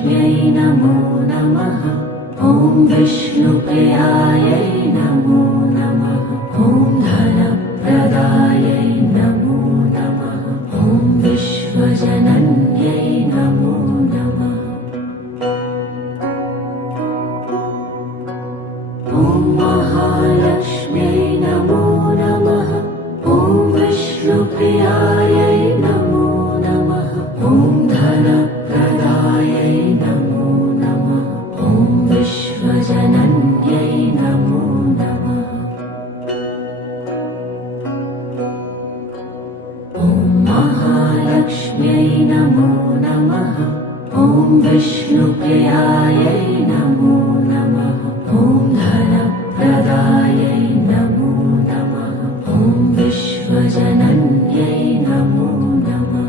महालक्ष्म्यै नमो नमः। ॐ विष्णुप्रियायै नमो नमः। ॐ धनप्रदायै नमो नमः। ॐ विश्वजनन्यै नमो नमः। ॐ महालक्ष्म्यै नमो नमः। ॐ विष्णुप्रियायै नमो नमः। ॐ धनप्रदायै नमो नमः। ॐ विश्वजनन्यै नमो नमः। ॐ महालक्ष्म्यै नमो नमः। ॐ विष्णुप्रियायै नमो नमः। ॐ धनप्रदायै नमो नमः। ॐ विश्वजनन्यै नमो नमः।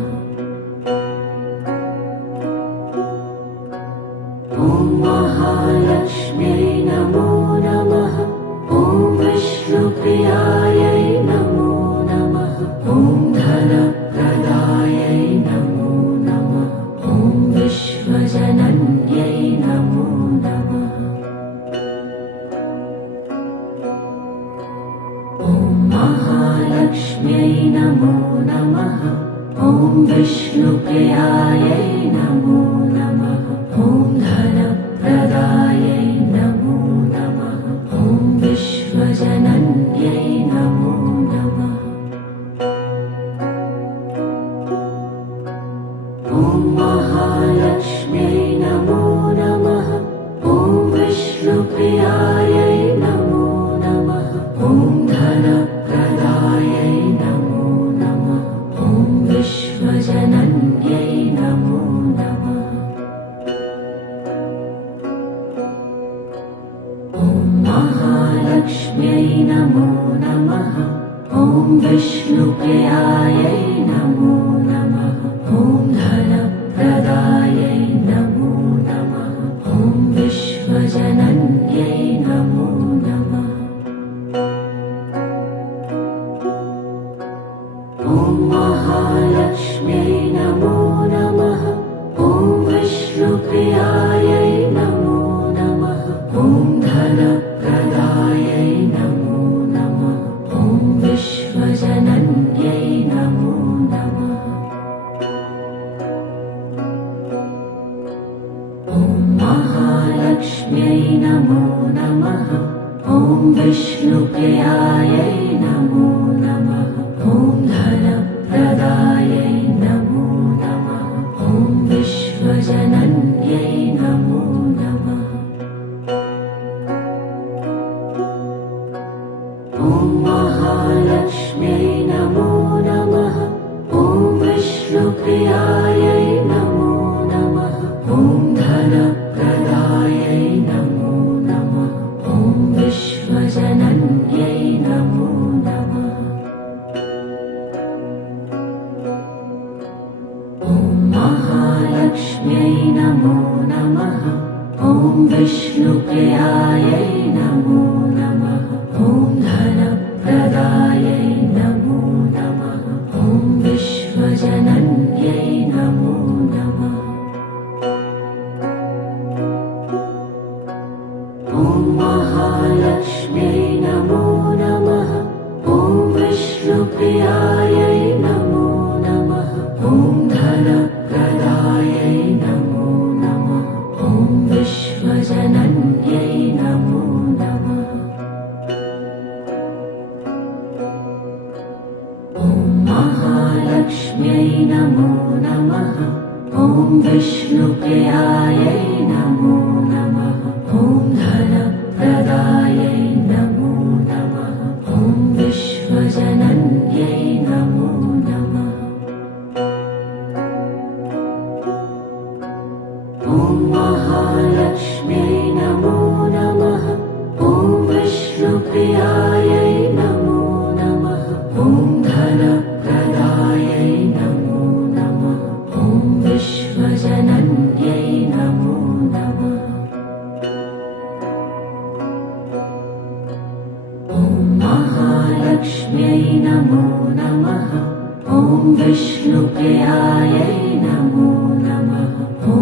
ॐ महालक्ष्म्यै नमो नमः। ॐ विष्णुप्रियायै नमो नमः। ॐ धनप्रदायै नमो नमः। ॐ विश्वजनन्यै नमो नमः। ॐ महालक्ष्म्यै नमो नमः। ॐ विष्णुप्रियायै नमो नमः। ॐ धनप्रदायै नमो नमः। ॐ विश्वजनन्यै नमो नमः। ॐ महालक्ष्म्यै नमो नमः। ॐ विष्णुप्रियायै नमो नमः। ॐ धनप्रदायै नमो नमः। ॐ विश्वजनन्यै नमो नमः। ॐ महालक्ष्म्यै नमो नमः। ॐ विष्णुप्रियायै नमो नमः। ॐ धनप्रदायै नमो नमः। ॐ विश्वजनन्यै नमो नमः। ॐ महालक्ष्म्यै नमो नमः। ॐ विष्णुप्रियायै नमो नमः। ॐ धनप्रदायै नमो नमः। ॐ विश्वजनन्यै नमो नमः। ॐ महालक्ष्म्यै नमो नमः। ॐ विष्णुप्रियायै नमो नमः। ॐ धनप्रदायै नमो नमः। ॐ विश्वजनन्यै नमो नमः। ॐ महालक्ष्म्यै नमो नमः। ॐ विष्णुप्रियायै नमो नमः। ॐ धनप्रदायै नमो नमः। ॐ विश्वजनन्यै नमो नमः। ॐ महालक्ष्म्यै नमो नमः। ॐ विष्णुप्रियायै नमो नमः। ॐ धनप्रदायै नमो नमः। ॐ विश्वजनन्यै नमो नमः। ॐ महालक्ष्म्यै नमो नमः। ॐ विष्णुप्रियायै नमो नमः। ॐ धनप्रदायै नमो नमः। ॐ विश्वजनन्यै नमो नमः। ॐ महालक्ष्म्यै नमो नमः। ॐ विष्णुप्रियायै नमो नमः। ॐ धनप्रदायै नमो नमः। ॐ विश्वजनन्यै नमो नमः। ॐ महालक्ष्म्यै नमो नमः। ॐ विष्णुप्रियायै नमो नमः। ॐ धनप्रदायै नमो नमः। ॐ विश्वजनन्यै नमो नमः। ॐ महालक्ष्म्यै नमो नमः। ॐ विष्णुप्रियायै नमो नमः। ॐ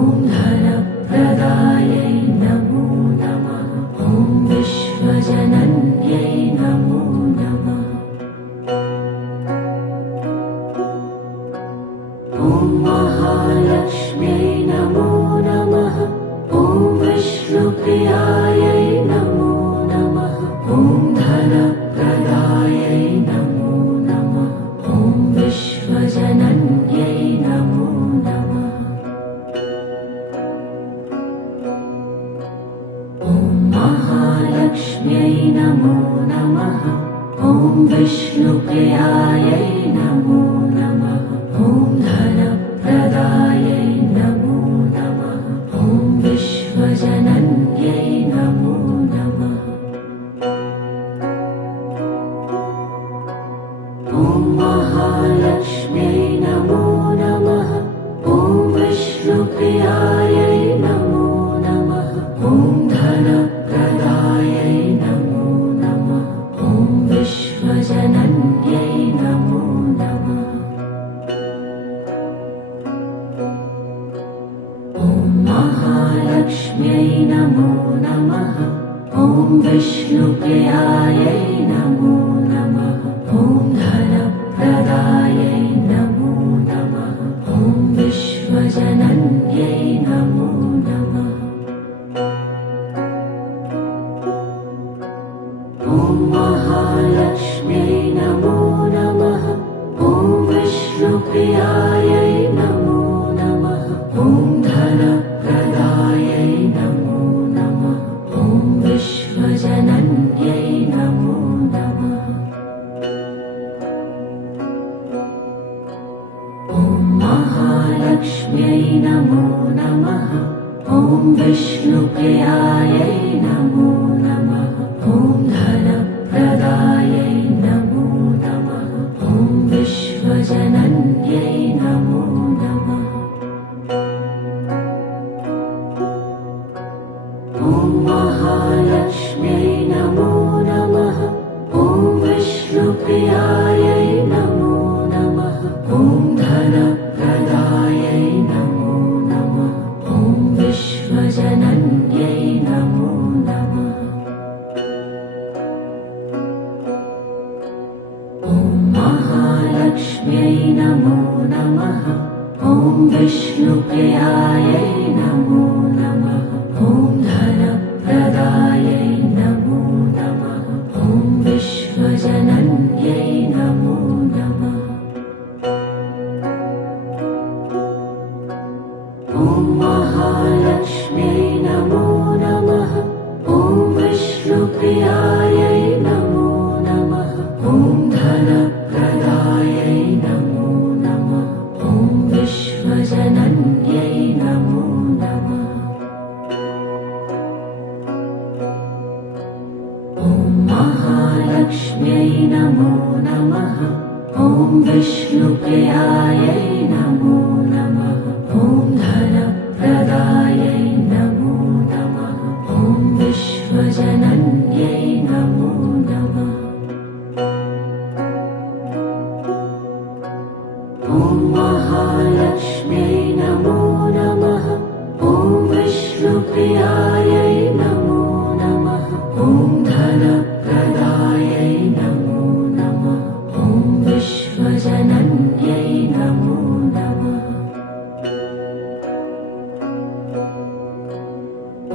महालक्ष्म्यै नमो नमः। ॐ विष्णुप्रियायै नमो नमः। ॐ धनप्रदायै नमो नमः। ॐ विश्वजनन्यै नमो नमः। ॐ महालक्ष्म्यै नमो नमः। ॐ विष्णुप्रियायै नमो नमः। ॐ धनप्रदायै नमो नमः। ॐ विश्वजनन्यै नमो नमः। ॐ महालक्ष्म्यै नमो नमः। ॐ विष्णुप्रियायै नमो नमः। ॐ धनप्रदायै नमो नमः। ॐ विश्वजनन्यै नमो नमः। ॐ महालक्ष्म्यै नमो नमः। ॐ विष्णुप्रियायै नमो नमः। ॐ धनप्रदायै नमो नमः। ॐ विश्वजनन्यै नमो नमः। ॐ महालक्ष्म्यै नमो नमः। ॐ विष्णुप्रियायै नमो नमः। ॐ धनप्रदायै नमो नमः। ॐ विश्वजनन्यै नमो नमः। ॐ महालक्ष्म्यै नमो नमः। ॐ विष्णुप्रियायै नमो नमः। ॐ धनप्रदायै नमो नमः। ॐ विश्वजनन्यै नमो नमः। ॐ महालक्ष्म्यै नमो नमः। ॐ विष्णुप्रियायै नमो नमः। ॐ धनप्रदायै नमो नमः। ॐ विश्वजनन्यै नमो नमः। ॐ महालक्ष्म्यै नमो नमः। ॐ विष्णुप्रियायै नमो नमः। ॐ धनप्रदायै नमो नमः। ॐ विश्वजनन्यै नमो नमः। ॐ महालक्ष्म्यै नमो नमः। ॐ विष्णुप्रियायै नमो नमः। ॐ धनप्रदायै नमो नमः। ॐ विश्वजनन्यै नमो नमः। ॐ महालक्ष्म्यै नमो नमः। ॐ विष्णुप्रियायै नमो नमः। ॐ धनप्रदायै नमो नमः। ॐ विश्वजनन्यै नमो नमः।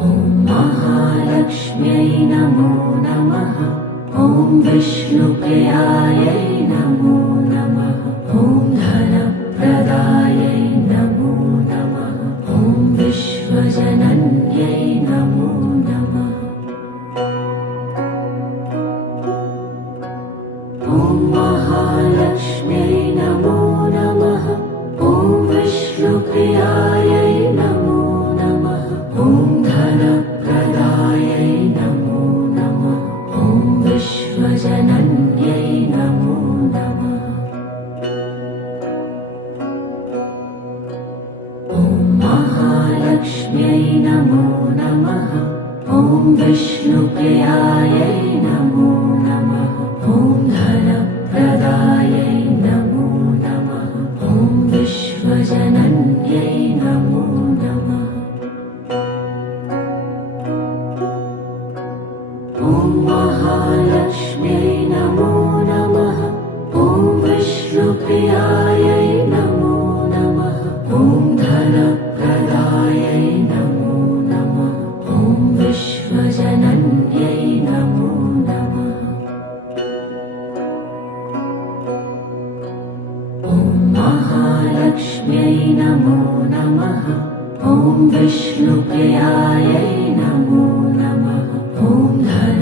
ॐ महालक्ष्म्यै नमो नमः। ॐ विष्णुप्रियायै नमो नमः। ॐ धनप्रदायै नमो नमः। ॐ विश्वजनन्यै नमो नमः। ॐ महालक्ष्म्यै नमो नमः। ॐ विष्णुप्रियायै नमो नमः। ॐ धनप्रदायै नमो नमः। ॐ विश्वजनन्यै नमो नमः। ॐ महालक्ष्म्यै नमो नमः। ॐ विष्णुप्रियायै नमो नमः। ॐ धनप्रदायै नमो नमः। ॐ विश्वजनन्यै नमो नमः। ॐ महालक्ष्म्यै नमो नमः। ॐ विष्णुप्रियायै नमो नमः। ॐ धनप्रदायै नमो नमः। ॐ विश्वजनन्यै नमो नमः। ॐ महालक्ष्म्यै नमो नमः। ॐ विष्णुप्रियायै नमो नमः। ॐ धन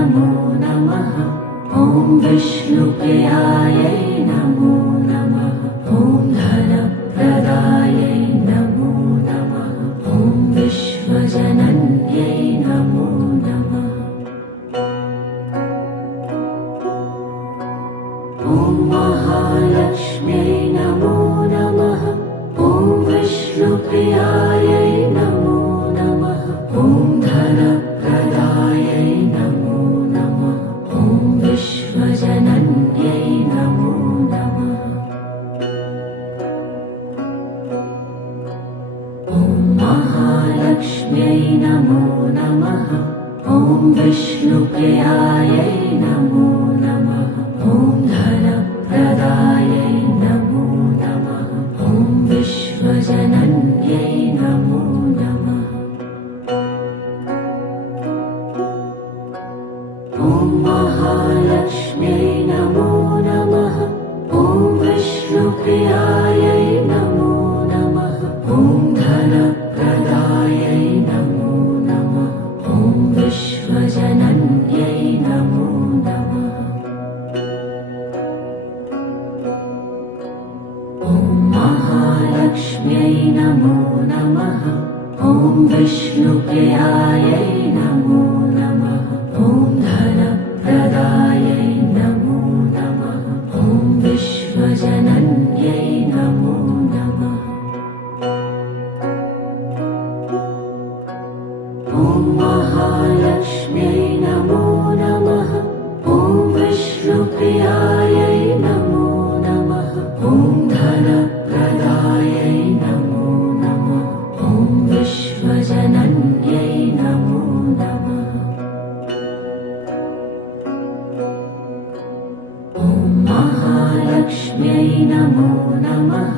नमो नमः। ॐ विष्णुप्रियायै नमो नमः। ॐ धनप्रदायै नमो नमः। ॐ विश्वजनन्यै नमो नमः। ॐ महालक्ष्म्यै नमो नमः। ॐ विष्णुप्रियायै नमो नमः। ॐ धनप्रदायै नमो नमः। ॐ विश्वजनन्यै नमो नमः। ॐ महालक्ष्म्यै नमो नमः। ॐ विष्णुप्रियायै नमो नमः। ॐ धनप्रदायै नमो नमः। ॐ विश्वजनन्यै नमो नमः। ॐ महालक्ष्म्यै नमो नमः। ॐ विष्णुप्रियायै नमो नमः। ॐ धनप्रदायै नमो नमः। ॐ विश्वजनन्यै नमो नमः। ॐ महालक्ष्म्यै नमो नमः। ॐ विष्णुप्रियायै नमो नमः। ॐ धनप्रदायै नमो नमः। ॐ विश्वजनन्यै नमो नमः। ॐ महालक्ष्म्यै नमो नमः। ॐ विष्णुप्रियायै नमो नमः। ॐ धनप्रदायै नमो नमः। ॐ विश्वजनन्यै नमो नमः। ॐ महालक्ष्म्यै नमो नमः।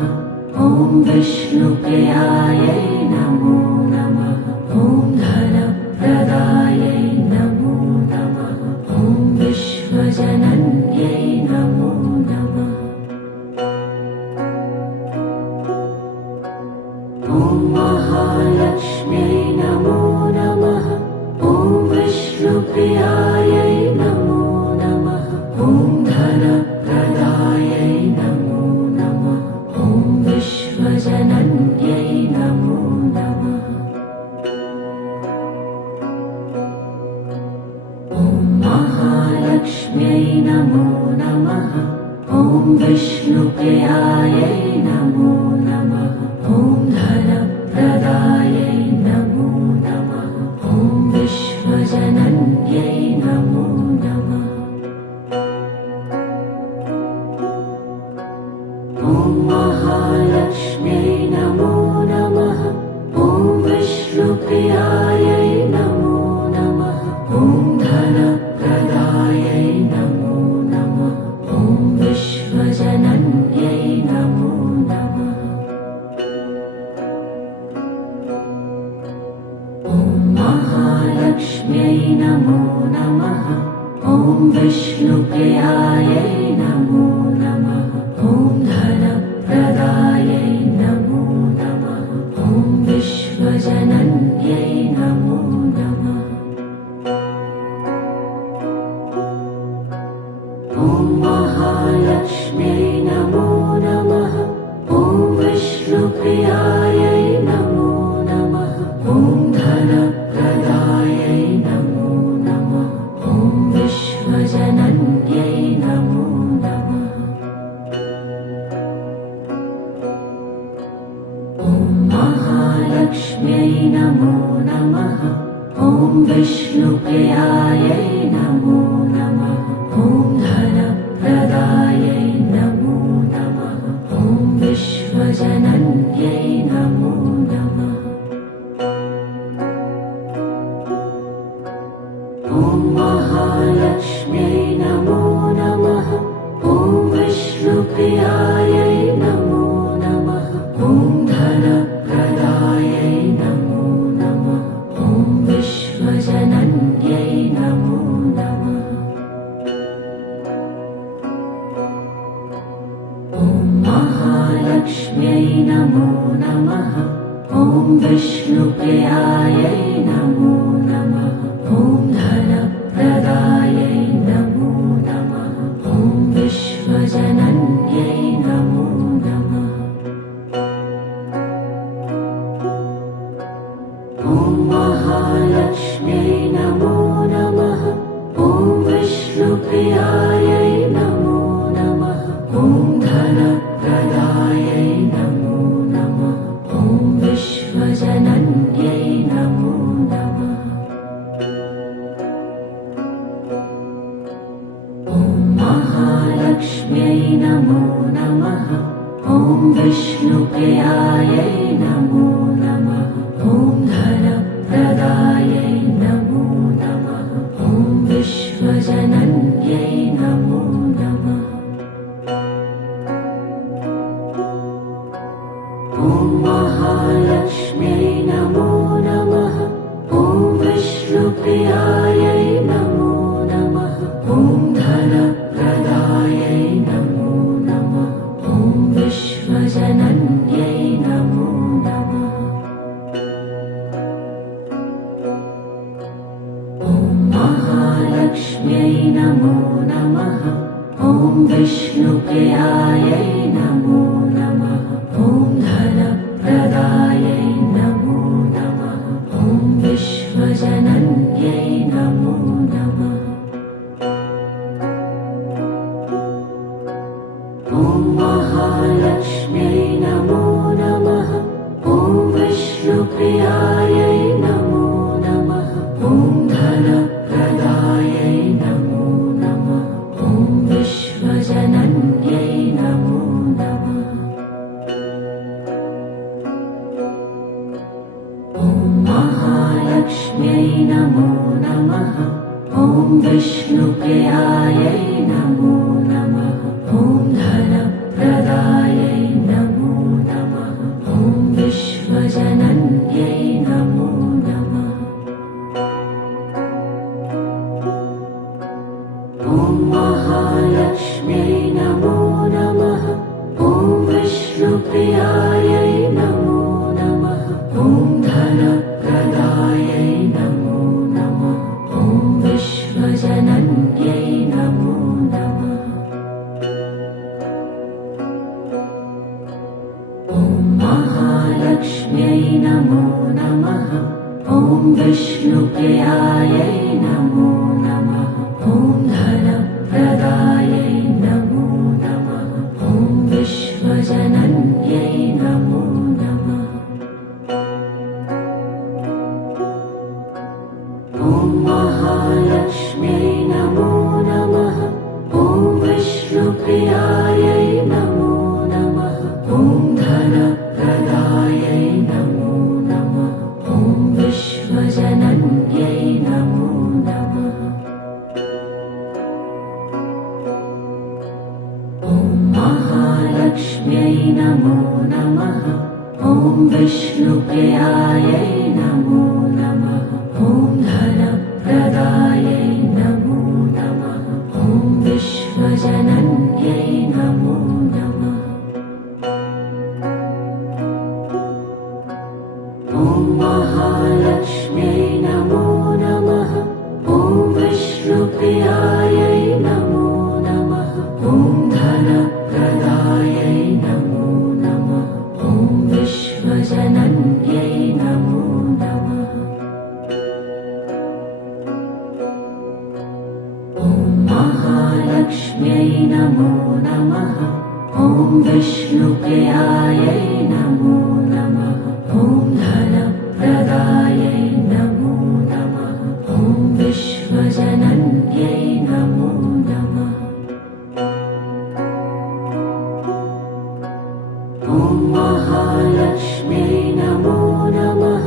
ॐ विष्णुप्रियायै नमो नमः। ॐ धनप्रदायै नमो नमः। ॐ विश्वजनन्यै नमो नमः। ॐ महालक्ष्म्यै नमो नमः। ॐ विष्णुप्रियायै नमो नमः। ॐ धनप्रदायै नमो नमः। ॐ विश्वजनन्यै नमो नमः। ॐ महालक्ष्म्यै नमो नमः। ॐ विष्णुप्रियायै नमो नमः। ॐ धनप्रदायै नमो नमः। ॐ विश्वजनन्यै नमो नमः। ॐ महालक्ष्म्यै नमो नमः। ॐ विष्णुप्रियायै नमो नमः। ॐ धनप्रदायै नमो नमः। ॐ विश्वजनन्यै नमो नमः। ॐ महालक्ष्म्यै नमो नमः। ॐ विष्णुप्रियायै नमो नमः। ॐ धनप्रदायै नमो नमः। ॐ विश्वजनन्यै नमो नमः। ॐ महालक्ष्म्यै नमो नमः। ॐ विष्णुप्रियायै नमो नमः। ॐ धनप्रदायै नमो नमः। ॐ विश्वजनन्यै नमो नमः। ॐ महालक्ष्म्यै नमो नमः। ॐ विष्णुप्रियायै नमो नमः। ॐ धनप्रदायै नमो नमः। ॐ विश्वजनन्यै नमो नमः। ॐ महालक्ष्म्यै नमो नमः। ॐ विष्णुप्रियायै नमो नमः। ॐ धनप्रदायै नमो नमः। ॐ विश्वजनन्यै नमो नमः। ॐ महालक्ष्म्यै नमो नमः। ॐ विष्णुप्रियायै नमो नमः। ॐ धनप्रदायै महालक्ष्म्यै नमो नमः। ॐ विष्णुप्रियायै नमो नमः। ॐ धनप्रदायै नमो नमः। ॐ विश्वजनन्यै नमो नमः। ॐ महालक्ष्म्यै नमो नमः। ॐ विष्णुप्रियायै नमो नमः। ॐ धनप्रदायै नमो नमः। ॐ विश्वजनन्यै नमो नमः। ॐ महालक्ष्म्यै नमो नमः। ॐ विष्णुप्रियायै नमो नमः। ॐ धनप्रदायै नमो नमः। ॐ विश्वजनन्यै नमो नमः। ॐ महालक्ष्म्यै नमो नमः। ॐ विष्णुप्रियायै नमो नमः। ॐ धनप्रदायै नमो नमः। ॐ विश्वजनन्यै नमो नमः। ॐ महालक्ष्म्यै नमो नमः। ॐ विष्णुप्रियायै नमो नमः। ॐ धनप्रदायै नमो नमः। ॐ विश्वजनन्यै नमो नमः। ॐ महालक्ष्म्यै नमो नमः। ॐ विष्णुप्रियायै नमो नमः। ॐ धनप्रदायै नमो नमः। ॐ विश्वजनन्यै नमो नमः। ॐ महालक्ष्म्यै नमो नमः। ॐ विष्णुप्रियायै नमो नमः। ॐ धनप्रदायै नमो नमः। ॐ विश्वजनन्यै नमो नमः। ॐ महालक्ष्म्यै नमो नमः। ॐ विष्णुप्रियायै नमो नमः। ॐ धनप्रदायै नमो नमः। ॐ विश्वजनन्यै नमो नमः। ॐ महालक्ष्म्यै नमो नमः। ॐ विष्णुप्रियायै नमो नमः। ॐ धनप्रदायै नमो नमः। ॐ विश्वजनन्यै नमो नमः। ॐ महालक्ष्म्यै नमो नमः। ॐ विष्णुप्रियायै नमो नमः। ॐ धनप्रदायै नमो नमः। ॐ विश्वजनन्यै नमो नमः। ॐ महालक्ष्म्यै नमो नमः। ॐ विष्णुप्रियायै नमो नमः। ॐ धनप्रदायै नमो नमः। ॐ विश्वजनन्यै नमो नमः। ॐ महालक्ष्म्यै नमो नमः। ॐ विष्णुप्रियायै नमो नमः। ॐ धनप्रदायै नमो नमः। ॐ विश्वजनन्यै नमो नमः। ॐ महालक्ष्म्यै नमो नमः।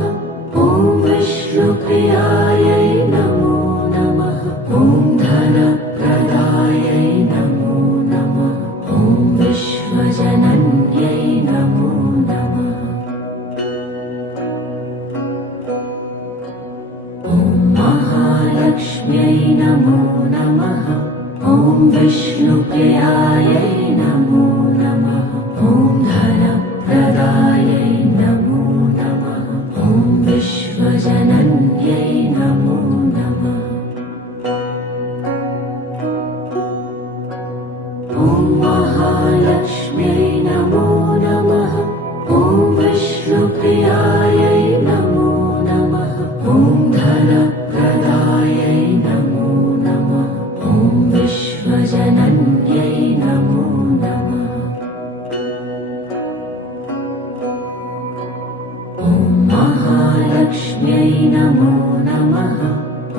ॐ विष्णुप्रियायै नमो नमः। ॐ धनप्रदायै नमो नमः। ॐ विश्वजनन्यै नमो नमः। ॐ महालक्ष्म्यै नमो नमः। ॐ विष्णुप्रियायै नमो नमः। ॐ धनप्रदायै नमो नमः। ॐ विश्वजनन्यै नमो नमः। ॐ महालक्ष्म्यै नमो नमः। ॐ विष्णुप्रियायै नमो नमः। ॐ धन महालक्ष्म्यै नमो नमः।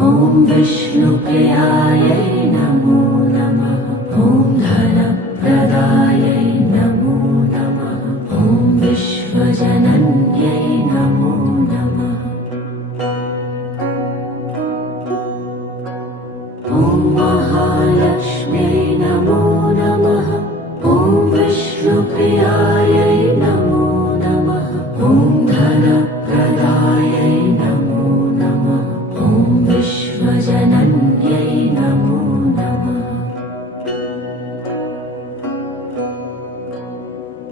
ॐ विष्णुप्रियायै नमो नमः। ॐ धनप्रदायै नमो नमः। ॐ विश्वजनन्यै नमो नमः। ॐ महालक्ष्म्यै नमो नमः। ॐ विष्णुप्रियायै नमो नमः। ॐ धनप्रदायै नमो नमः। ॐ विश्वजनन्यै नमो नमः।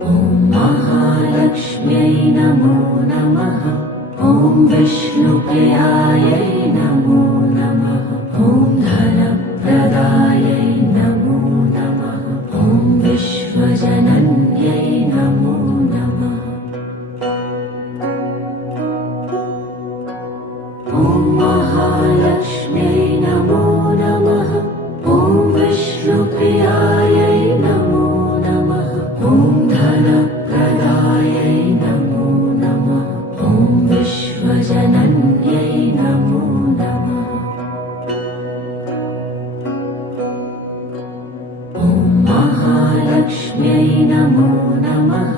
ॐ महालक्ष्म्यै नमो नमः। ॐ विष्णुप्रियायै नमो नमः। ॐ धनप्रदायै नमो नमः। ॐ विश्वजनन्यै नमो नमः। ॐ महालक्ष्म्यै नमो नमः। ॐ विष्णुप्रियायै नमो नमः। ॐ धनप्रदायै नमो नमः। ॐ विश्वजनन्यै नमो नमः। ॐ महालक्ष्म्यै नमो नमः।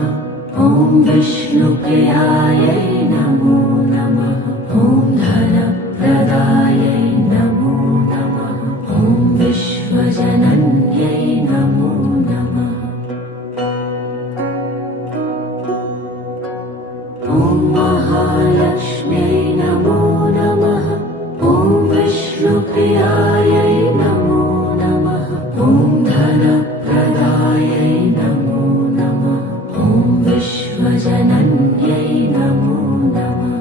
ॐ विष्णुप्रियायै नमो नमः। ॐ धनप्रदायै नमो नमः। ॐ विश्वजनन्यै नमो नमः। ॐ महालक्ष्म्यै नमो नमः। ॐ विष्णुप्रियायै नमो नमः। ॐ धनप्रदायै नमो नमः। ॐ विश्वजनन्यै नमो नमः।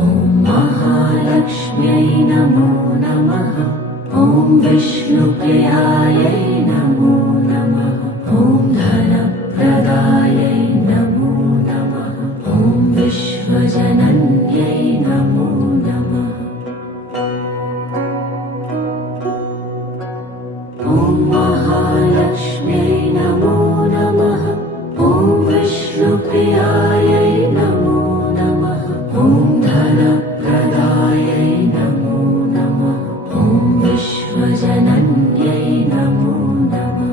ॐ महालक्ष्म्यै नमो नमः। ॐ विष्णुप्रियायै नमो नमः। ॐ धनप्रदायै नमो नमः। ॐ विश्वजनन्यै नमो नमः। ॐ महालक्ष्म्यै नमो नमः। ॐ विष्णुप्रियायै नमो नमः। ॐ धनप्रदायै नमो नमः। ॐ विश्वजनन्यै नमो नमः।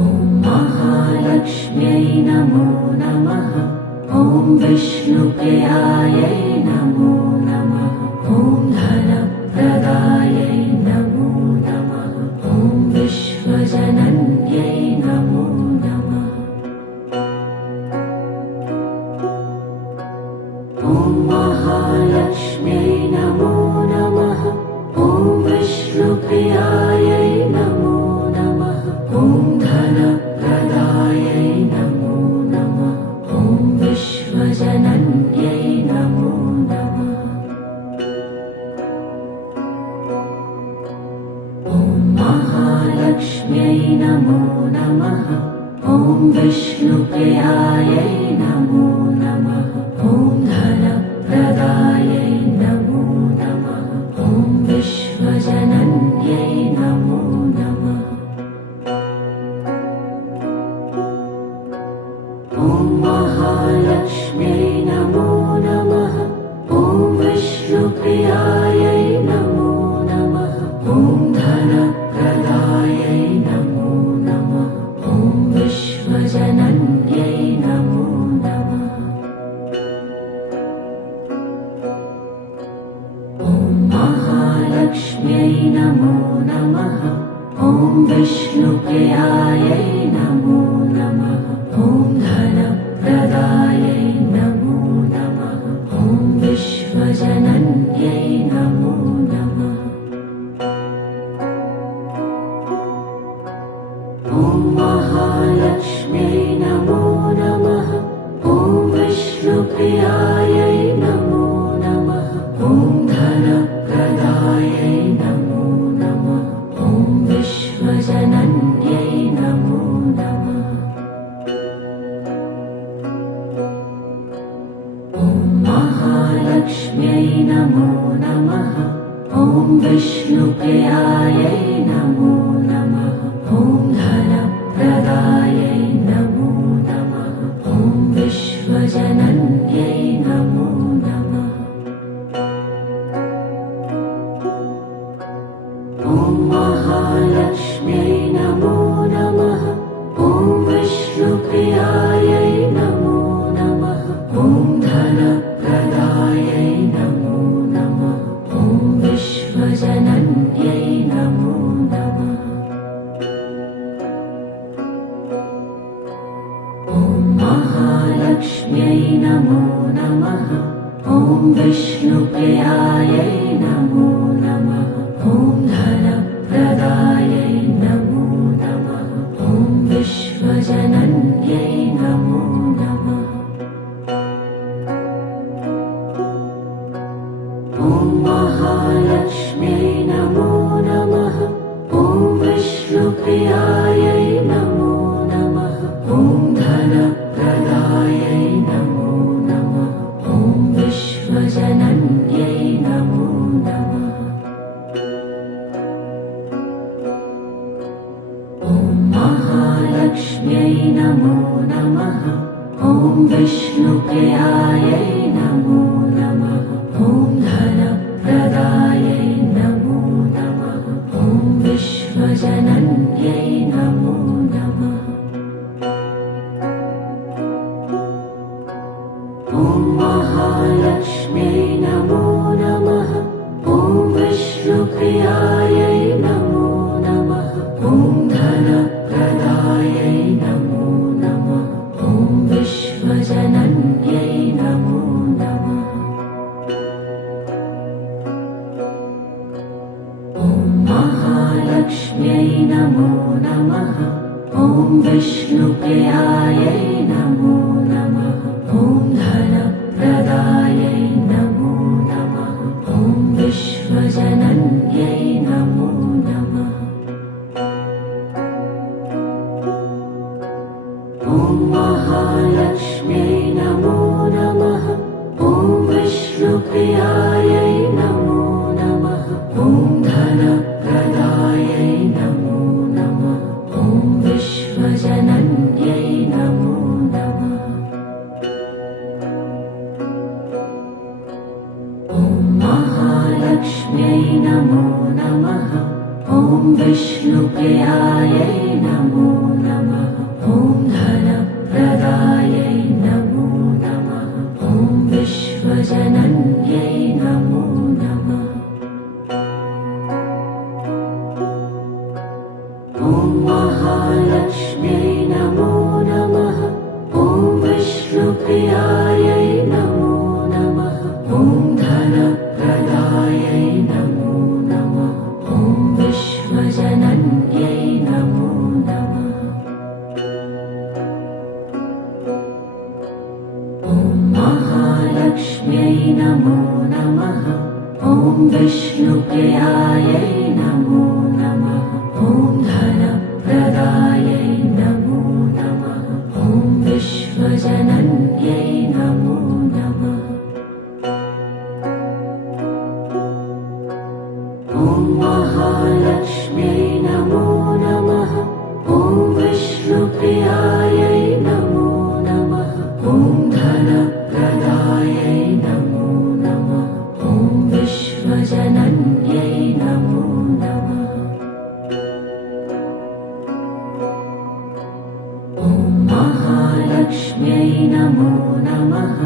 ॐ महालक्ष्म्यै नमो नमः। ॐ विष्णुप्रियायै नमो नमः। ॐ धनप्रदायै नमो नमः। ॐ विश्वजनन्यै नमो नमः। ॐ महालक्ष्म्यै नमो नमः। ॐ विष्णुप्रियायै नमो नमः। ॐ धनप्रदायै नमो नमः। ॐ विश्वजनन्यै नमो नमः। ॐ महालक्ष्म्यै नमो नमः। ॐ विष्णुप्रियायै नमो नमः। ॐ धनप्रदायै नमो नमः। ॐ विश्वजनन्यै नमो नमः। ॐ महालक्ष्म्यै नमो नमः। ॐ विष्णुप्रियायै नमो नमः। ॐ धनप्रदायै नमो नमः। ॐ विश्वजनन्यै नमो नमः। ॐ महालक्ष्म्यै नमो नमः। ॐ विष्णुप्रियायै नमो नमः। ॐ धनप्रदायै नमो नमः। ॐ विश्वजनन्यै नमो नमः। ॐ महालक्ष्म्यै नमो नमः। ॐ विष्णुप्रियायै नमो नमः। ॐ धनप्रदायै नमो नमः। ॐ विश्वजनन्यै नमो नमः। ॐ महालक्ष्म्यै नमो नमः। ॐ विष्णुप्रियायै नमो नमः। ॐ धन नमो नमः ॐ विष्णुप्रियायै नमो नमः ॐ धनप्रदायै नमो नमः ॐ विश्वजनन्यै नमो नमः ॐ महालक्ष्म्यै नमो नमः ॐ विष्णुप्रियायै नमो नमः ॐ धनप्रदायै नमो नमः ॐ विश्वजनन्यै नमो नमः ॐ महालक्ष्म्यै नमो नमः ॐ विष्णुप्रियायै नमो नमः ॐ धनप्रदायै नमो नमः ॐ विश्वजनन्यै नमो नमः ॐ महालक्ष्म्यै नमो नमः ॐ विष्णुप्रियायै नमो नमः ॐ धनप्रदायै नमो नमः ॐ विश्वजनन्यै नमो नमः ॐ महालक्ष्म्यै नमो नमः ॐ विष्णुप्रियायै नमो नमः ॐ धनप्रदायै नमो नमः ॐ विश्वजनन्यै नमो नमः ॐ महालक्ष्म्यै नमो नमः ॐ विष्णुप्रियायै नमो नमः ॐ धनप्रदायै नमो नमः ॐ विश्वजनन्यै नमो नमः ॐ महालक्ष्म्यै नमो नमः ॐ विष्णुप्रियायै नमो नमः ॐ धनप्रदायै नमो नमः ॐ विश्वजनन्यै नमो नमः ॐ महालक्ष्म्यै नमो नमः ॐ विष्णुप्रियायै नमो नमः ॐ धनप्रदायै नमो नमः ॐ विश्वजनन्यै नमो नमः ॐ महालक्ष्म्यै नमो नमः ॐ विष्णुप्रियायै नमो नमः ॐ धनप्रदायै नमो नमः ॐ विश्वजनन्यै नमो नमः ॐ महालक्ष्म्यै नमो नमः ॐ विष्णुप्रियायै नमो नमः ॐ धनप्रदायै नमो नमः ॐ विश्वजनन्यै नमो नमः ॐ महालक्ष्म्यै नमो नमः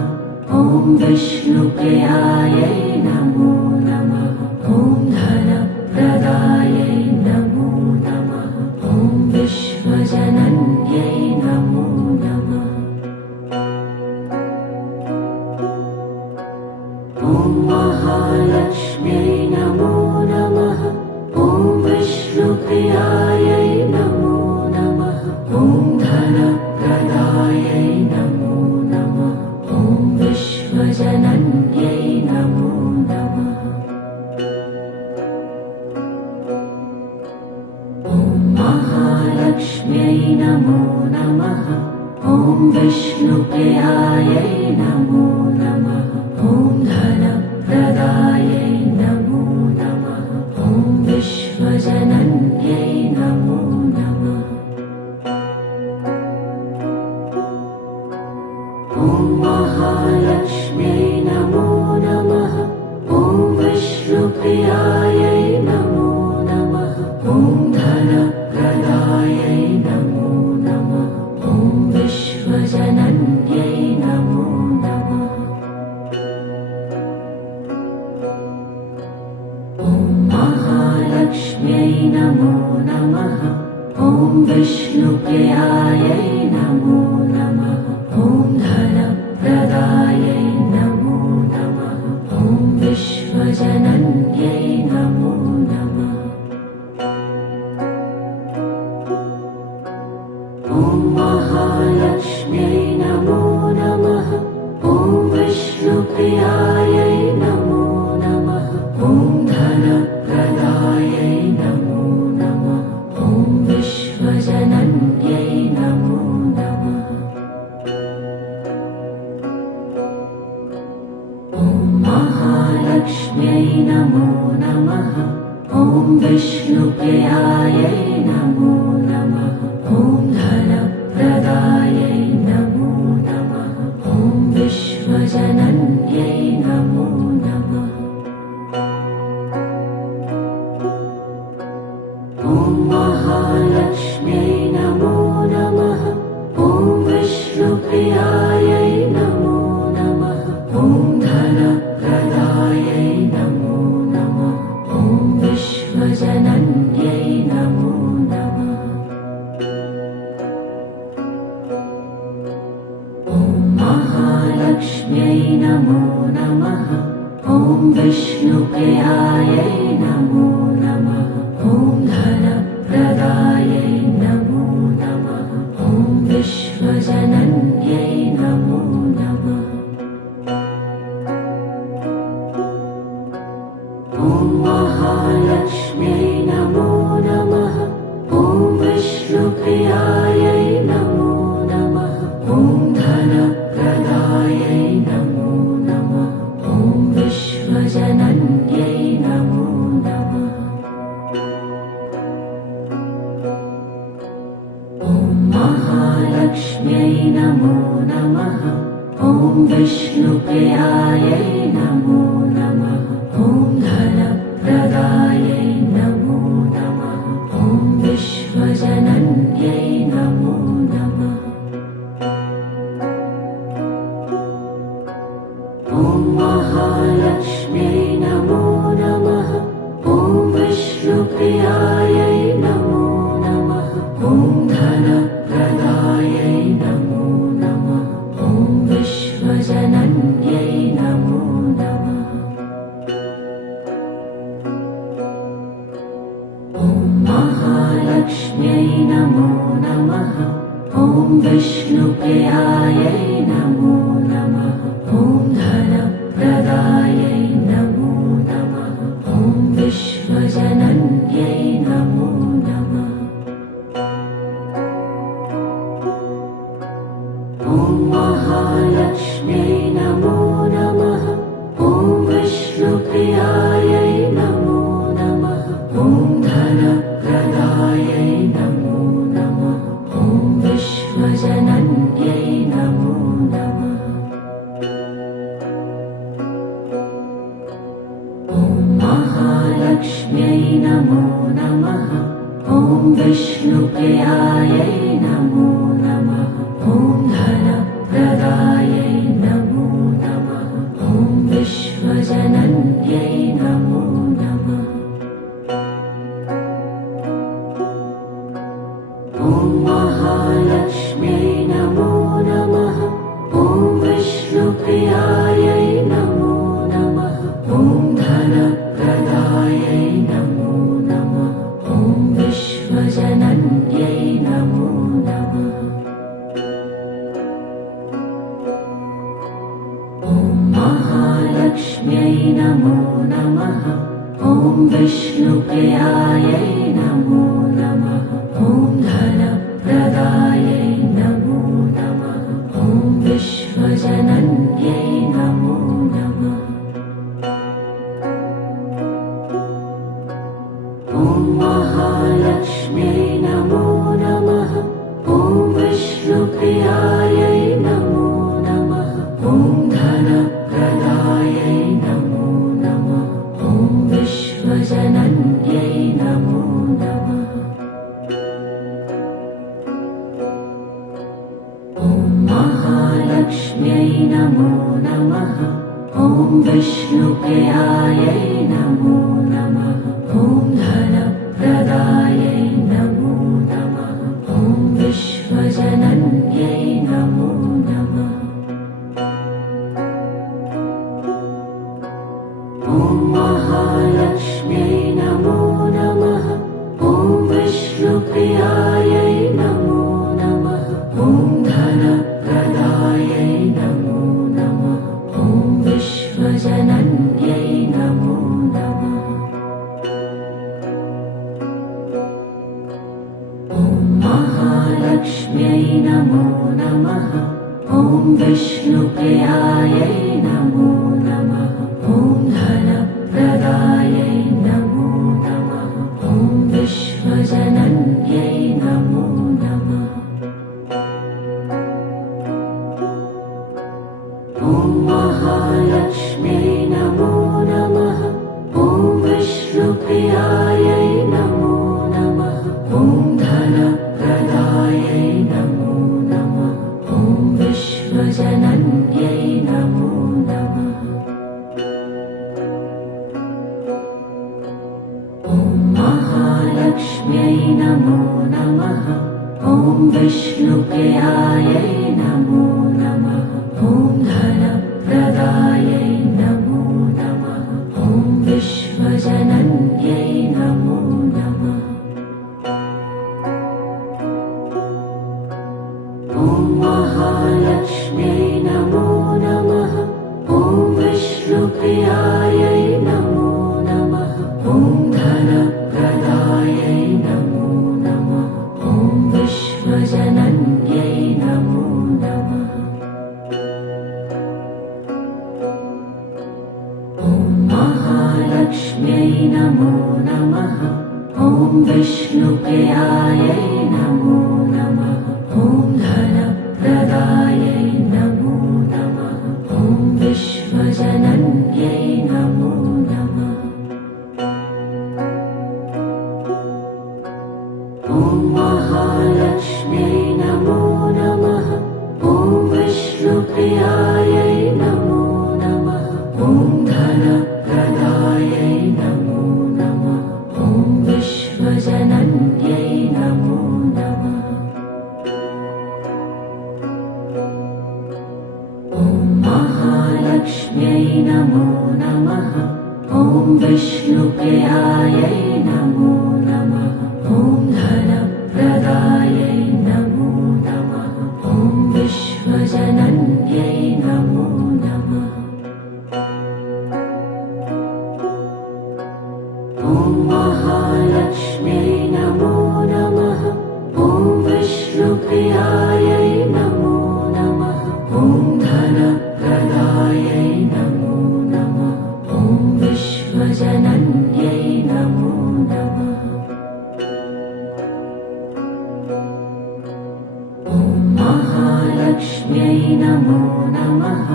ॐ विष्णुप्रियायै नमो नमः ॐ धनप्रदायै नमो नमः ॐ विश्वजनन्यै नमो नमः ॐ महालक्ष्म्यै नमो नमः ॐ विष्णुप्रियायै नमो नमः ॐ धनप्रदायै नमो नमः ॐ विश्वजनन्यै नमो नमः ॐ महालक्ष्म्यै नमो नमः ॐ विष्णुप्रियायै नमो नमः ॐ धनप्रदायै नमो नमः ॐ विश्वजनन्यै नमो नमः ॐ महालक्ष्म्यै नमो नमः ॐ विष्णुप्रियायै नमो नमः ॐ धनप्रदायै नमो नमः ॐ विश्वजनन्यै नमो नमः ॐ महालक्ष्म्यै नमो नमः ॐ विष्णुप्रियायै नमो नमः ॐ धनप्रदायै महालक्ष्म्यै नमो नमः। ॐ विष्णुप्रियायै नमो नमः। ॐ धनप्रदायै नमो नमः। ॐ विश्वजनन्यै नमो नमः। ॐ महालक्ष्म्यै नमो नमः। ॐ विष्णुप्रियायै नमो नमः। ॐ धनप्रदायै नमो नमः। ॐ विश्वजनन्यै नमो नमः। ॐ महालक्ष्म्यै नमो नमः। ॐ विष्णुप्रियायै नमो नमः। ॐ धनप्रदायै नमो नमः। ॐ विश्वजनन्यै नमो नमः। ॐ महालक्ष्म्यै नमो नमः। ॐ विष्णुप्रियायै नमो नमः। ॐ धनप्रदायै नमो नमः। ॐ विश्वजनन्यै नमो नमः। ॐ महालक्ष्म्यै नमो नमः। ॐ विष्णुप्रियायै नमो नमः। ॐ धनप्रदायै नमो नमः। ॐ विश्वजनन्यै नमो नमः। ॐ महालक्ष्म्यै नमो नमः। ॐ विष्णुप्रियायै नमो नमः। ॐ धनप्रदायै नमो नमः। ॐ विश्वजनन्यै नमो नमः। ॐ महालक्ष्म्यै नमो नमः। ॐ विष्णुप्रियायै नमो नमः। ॐ धनप्रदायै नमो नमः। ॐ विश्वजनन्यै नमो नमः। ॐ महालक्ष्म्यै नमो नमः। ॐ विष्णुप्रियायै नमो नमः। ॐ धनप्रदायै नमो नमः। ॐ विश्वजनन्यै नमो नमः। ॐ महालक्ष्म्यै नमो नमः। ॐ विष्णुप्रियायै नमो नमः। ॐ धनप्रदायै नमो नमः। ॐ विश्वजनन्यै नमो नमः। ॐ महालक्ष्म्यै नमो नमः। ॐ विष्णुप्रियायै नमो नमः। ॐ धनप्रदायै नमो नमः। ॐ विश्वजनन्यै नमो नमः। ॐ महालक्ष्म्यै नमो नमः। ॐ विष्णुप्रियायै नमो नमः। ॐ धनप्रदायै नमो नमः। ॐ विश्वजनन्यै नमो नमः। ॐ महालक्ष्म्यै नमो नमः। ॐ विष्णुप्रियायै नमो नमः। ॐ धनप्रदायै नमो नमः। ॐ विश्वजनन्यै नमो नमः। ॐ महालक्ष्म्यै नमो नमः। ॐ विष्णुप्रियायै नमो नमः। ॐ धनप्रदायै नमो नमः। ॐ विश्वजनन्यै नमो नमः। ॐ महालक्ष्म्यै नमो नमः। ॐ विष्णुप्रियायै नमो नमः। ॐ धनप्रदायै नमो नमः। ॐ विश्वजनन्यै नमो नमः। ॐ महालक्ष्म्यै नमो नमः। ॐ विष्णुप्रियायै नमो नमः। महालक्ष्म्यै नमो नमः। ॐ विष्णुप्रियायै नमो नमः। ॐ धनप्रदायै नमो नमः। ॐ विश्वजनन्यै नमो नमः। ॐ महालक्ष्म्यै नमो नमः। ॐ विष्णुप्रियायै नमो नमः। ॐ धनप्रदायै नमो नमः। ॐ विश्वजनन्यै नमो नमः। ॐ महालक्ष्म्यै नमो नमः। ॐ विष्णुप्रियायै नमो नमः। ॐ धनप्रदायै नमो नमः। ॐ विश्वजनन्यै नमो नमः। ॐ महालक्ष्म्यै नमो नमः। ॐ विष्णुप्रियायै नमो नमः। ॐ धनप्रदायै नमो नमः। ॐ विश्वजनन्यै नमो नमः। ॐ महालक्ष्म्यै नमो नमः। ॐ विष्णुप्रियायै नमो नमः। ॐ धनप्रदायै नमो नमः। ॐ विश्वजनन्यै नमो नमः। ॐ महालक्ष्म्यै नमो नमः। ॐ विष्णुप्रियायै नमो नमः। ॐ धनप्रदायै नमो नमः। ॐ विश्वजनन्यै नमो नमः। ॐ महालक्ष्म्यै नमो नमः। ॐ विष्णुप्रियायै नमो नमः। ॐ धनप्रदायै नमो नमः। ॐ विश्वजनन्यै नमो नमः। ॐ महालक्ष्म्यै नमो नमः। ॐ विष्णुप्रियायै नमो नमः। ॐ धनप्रदायै नमो नमः। ॐ विश्वजनन्यै नमो नमः। ॐ महालक्ष्म्यै नमो नमः।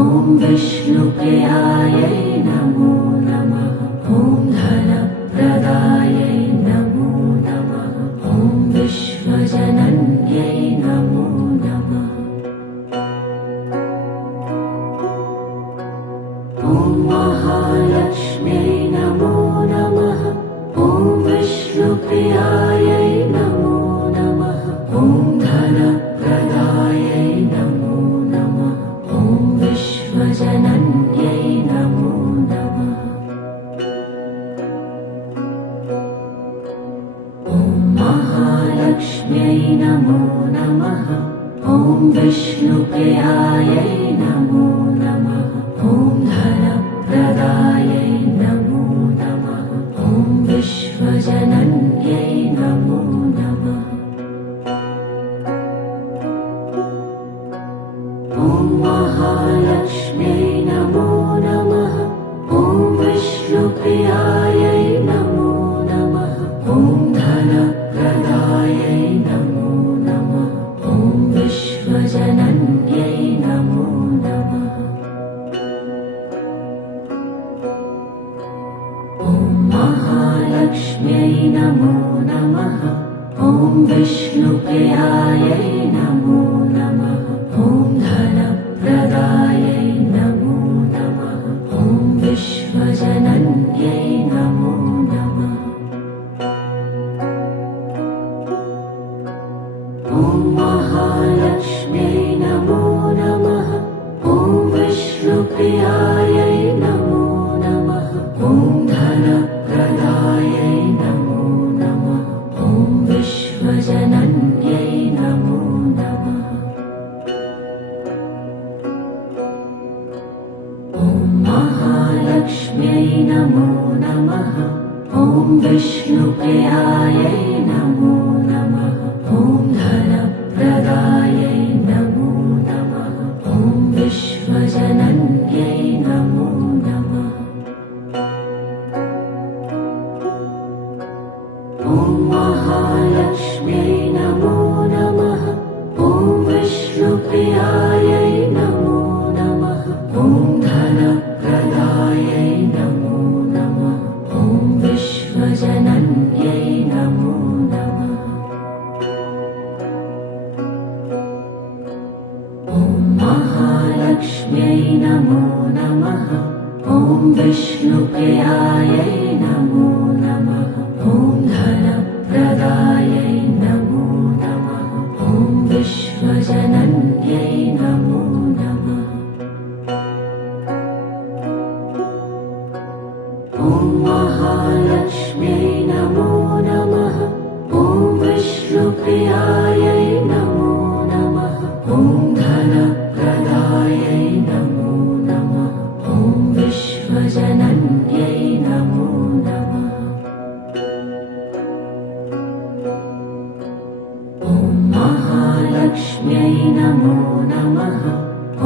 ॐ विष्णुप्रियायै नमो नमः। ॐ धनप्रदायै नमो नमः। ॐ विश्वजनन्यै नमो नमः। ॐ महालक्ष्म्यै नमो नमः। ॐ विष्णुप्रियायै नमो नमः। ॐ धनप्रदायै नमो नमः। ॐ विश्वजनन्यै नमो नमः। ॐ महालक्ष्म्यै नमो नमः। ॐ विष्णुप्रियायै नमो नमः। ॐ धनप्रदायै नमो नमः। ॐ विश्वजनन्यै नमो नमः। ॐ महालक्ष्म्यै नमो नमः। ॐ विष्णुप्रियायै नमो नमः। ॐ धनप्रदायै नमो नमः। ॐ विश्वजनन्यै नमो नमः। ॐ महालक्ष्म्यै नमो नमः। ॐ विष्णुप्रियायै नमो नमः। ॐ धनप्रदायै नमो नमः। ॐ विश्वजनन्यै नमो नमः। ॐ महालक्ष्म्यै नमो नमः। ॐ विष्णुप्रियायै नमो नमः। ॐ धनप्रदायै नमो नमः। ॐ विश्वजनन्यै नमो नमः। ॐ महालक्ष्म्यै नमो नमः। ॐ विष्णुप्रियायै नमो नमः। ॐ धन नमो नमः। ॐ विष्णुप्रियायै नमो नमः। ॐ धनप्रदायै नमो नमः। ॐ विश्वजनन्यै नमो नमः। ॐ महालक्ष्म्यै नमो नमः। ॐ विष्णुप्रियायै नमो नमः। ॐ धनप्रदायै नमो नमः। ॐ विश्वजनन्यै नमो नमः। ॐ महालक्ष्म्यै नमो नमः।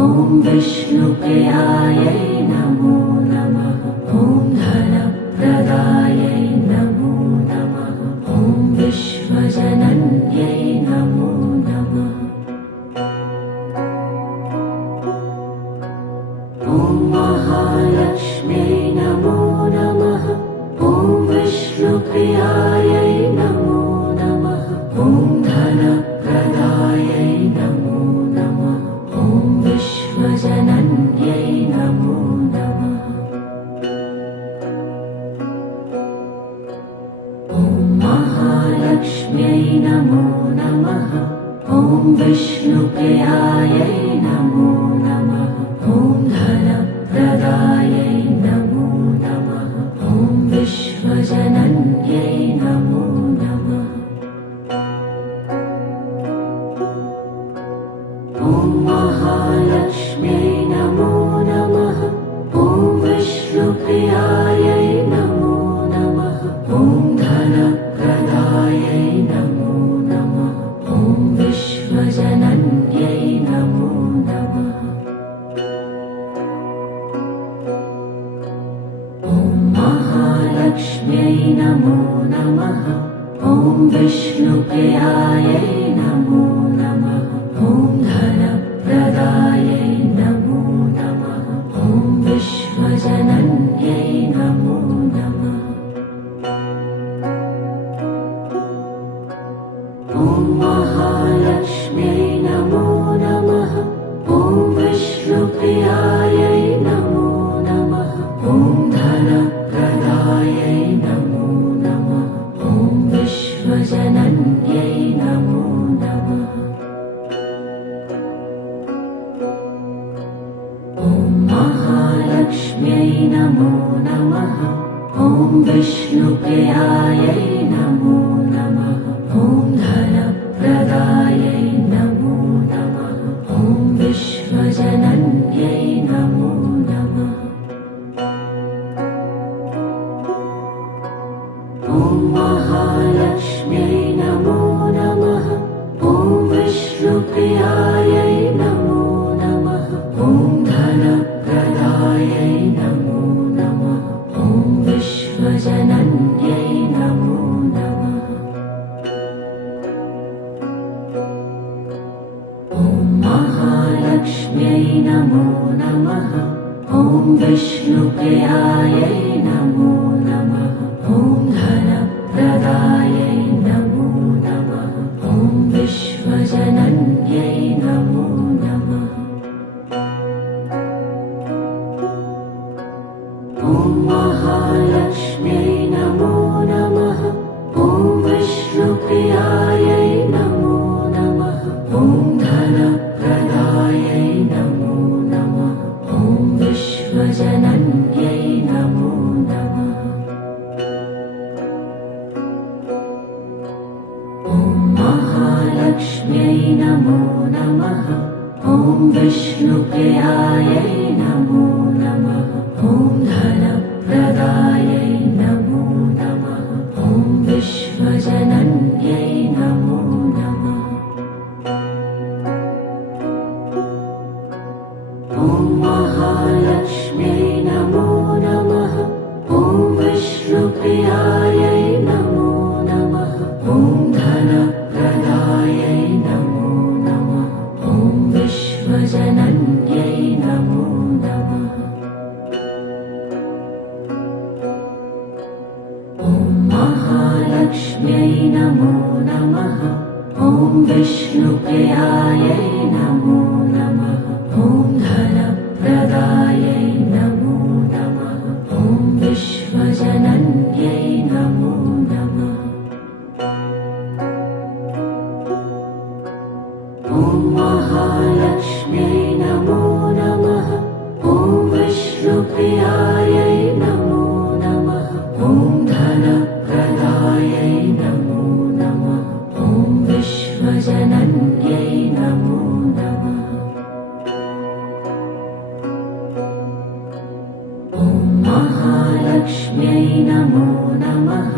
ॐ विष्णुप्रियायै नमो नमः। ॐ धनप्रदायै नमो नमः। ॐ विश्वजनन्यै नमो नमः। ॐ महालक्ष्म्यै नमो नमः। ॐ विष्णुप्रियायै नमो नमः। ॐ धनप्रदायै नमो नमः। ॐ विश्वजनन्यै नमो नमः। ॐ महालक्ष्म्यै नमो नमः। ॐ विष्णुप्रियायै नमो नमः। ॐ धनप्रदायै नमो नमः। ॐ विश्वजनन्यै नमो नमः। ॐ महालक्ष्म्यै नमो नमः। ॐ विष्णुप्रियायै नमो नमः। ॐ धनप्रदायै नमो नमः। ॐ विश्वजनन्यै नमो नमः। ॐ महालक्ष्म्यै नमो नमः। ॐ विष्णुप्रियायै नमो नमः। ॐ धनप्रदायै नमो नमः। ॐ विश्वजनन्यै नमो नमः। ॐ महालक्ष्म्यै नमो नमः। ॐ विष्णुप्रियायै नमो नमः। ॐ धनप्रदायै नमो नमः। ॐ विश्वजनन्यै नमो नमः। ॐ महालक्ष्म्यै नमो नमः। ॐ विष्णुप्रियायै नमो नमः। ॐ धनप्रदायै नमो नमः। ॐ विश्वजनन्यै नमो नमः। ॐ महालक्ष्म्यै नमो नमः। ॐ विष्णुप्रियायै नमो नमः। ॐ धनप्रदायै नमो नमः। ॐ विश्वजनन्यै नमो नमः। ॐ महालक्ष्म्यै नमो नमः। ॐ विष्णुप्रियायै नमो नमः। ॐ धनप्रदायै नमो नमः। ॐ विश्वजनन्यै नमो नमः। ॐ महालक्ष्म्यै नमो नमः। ॐ विष्णुप्रियायै नमो नमः। ॐ धनप्रदायै नमो नमः। ॐ विश्वजनन्यै नमो नमः। ॐ महालक्ष्म्यै नमो नमः। ॐ विष्णुप्रियायै नमो नमः। ॐ धनप्रदायै नमो नमः। ॐ विश्वजनन्यै नमो नमः। ॐ महालक्ष्म्यै नमो नमः। ॐ विष्णुप्रियायै नमो नमः। ॐ धनप्रदायै नमो नमः। ॐ विश्वजनन्यै नमो नमः। ॐ महालक्ष्म्यै नमो नमः। ॐ विष्णुप्रियायै नमो नमः। ॐ धनप्रदायै महालक्ष्म्यै नमो नमः। ॐ विष्णुप्रियायै नमो नमः। ॐ धनप्रदायै नमो नमः। ॐ विश्वजनन्यै नमो नमः। ॐ महालक्ष्म्यै नमो नमः।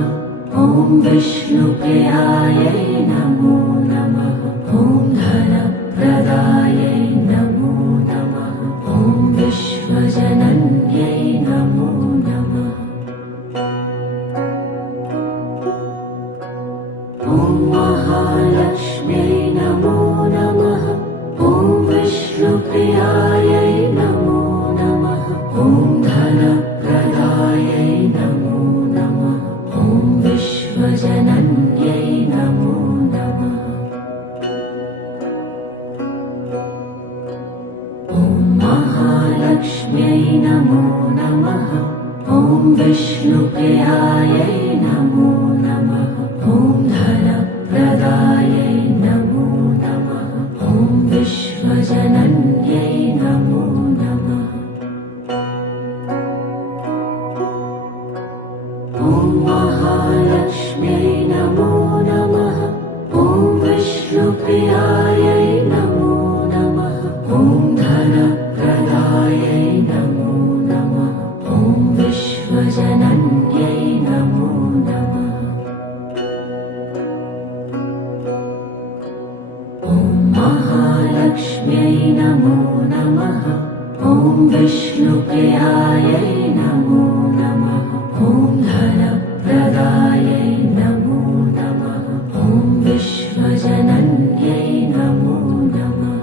ॐ विष्णुप्रियायै नमो नमः। ॐ धनप्रदायै नमो नमः। ॐ विश्वजनन्यै नमो नमः। ॐ महालक्ष्म्यै नमो नमः। ॐ विष्णुप्रियायै नमो नमः। ॐ धनप्रदायै नमो नमः। ॐ विश्वजनन्यै नमो नमः। ॐ महालक्ष्म्यै नमो नमः। ॐ विष्णुप्रियायै नमो नमः। ॐ धनप्रदायै नमो नमः। ॐ विश्वजनन्यै नमो नमः। ॐ महालक्ष्म्यै नमो नमः। ॐ विष्णुप्रियायै नमो नमः। ॐ धनप्रदायै नमो नमः। ॐ विश्वजनन्यै नमो नमः। ॐ महालक्ष्म्यै नमो नमः। ॐ विष्णुप्रियायै नमो नमः। ॐ धनप्रदायै नमो नमः। ॐ विश्वजनन्यै नमो नमः।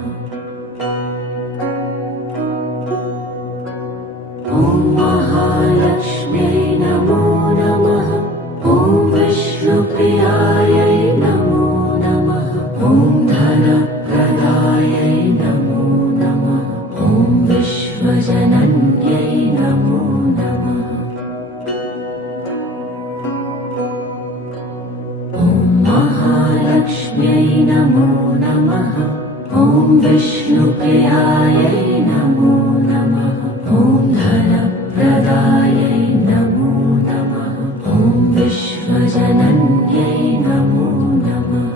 ॐ महालक्ष्म्यै नमो नमः। ॐ विष्णुप्रियायै नमो नमः। ॐ धनप्रदायै नमो नमः। ॐ विश्वजनन्यै नमो नमः। ॐ महालक्ष्म्यै नमो नमः। ॐ विष्णुप्रियायै नमो नमः। ॐ धनप्रदायै नमो नमः। ॐ विश्वजनन्यै नमो नमः।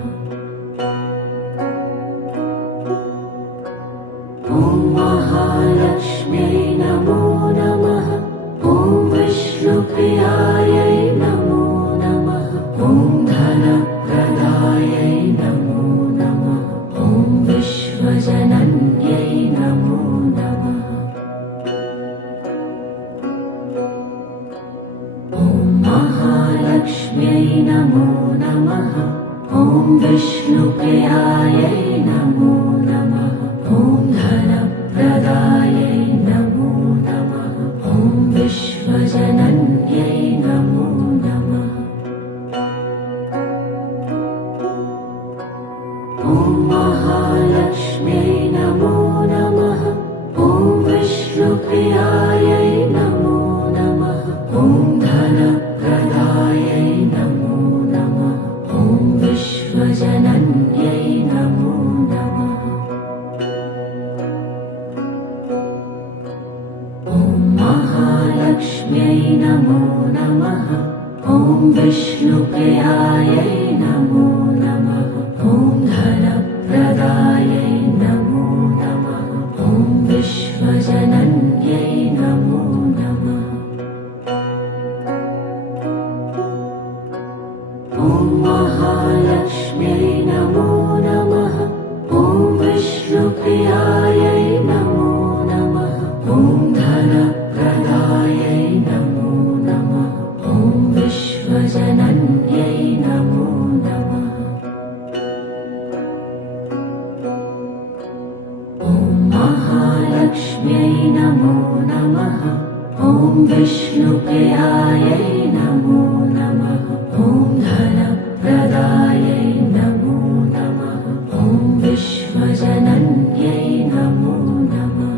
ॐ महालक्ष्म्यै नमो नमः। ॐ विष्णुप्रियायै नमो नमः। ॐ धनप्रदायै नमो नमः। ॐ विश्वजनन्यै नमो नमः। ॐ महालक्ष्म्यै नमो नमः। ॐ विष्णुप्रियायै नमो नमः। ॐ धनप्रदायै नमो नमः। ॐ विश्वजनन्यै नमो नमः। ॐ महालक्ष्म्यै नमो नमः। ॐ विष्णुप्रियायै नमो नमः। ॐ धनप्रदायै नमो नमः। ॐ विश्वजनन्यै नमो नमः। ॐ महालक्ष्म्यै नमो नमः। ॐ विष्णुप्रियायै नमो नमः। ॐ धनप्रदायै नमो नमः। ॐ विश्वजनन्यै नमो नमः। ॐ महालक्ष्म्यै नमो नमः। ॐ विष्णुप्रियायै नमो नमः। ॐ धनप्रदायै नमो नमः। ॐ विश्वजनन्यै नमो नमः। ॐ महालक्ष्म्यै नमो नमः। ॐ विष्णुप्रियायै नमो नमः। ॐ धनप्रदायै नमो नमः। ॐ विश्वजनन्यै नमो नमः।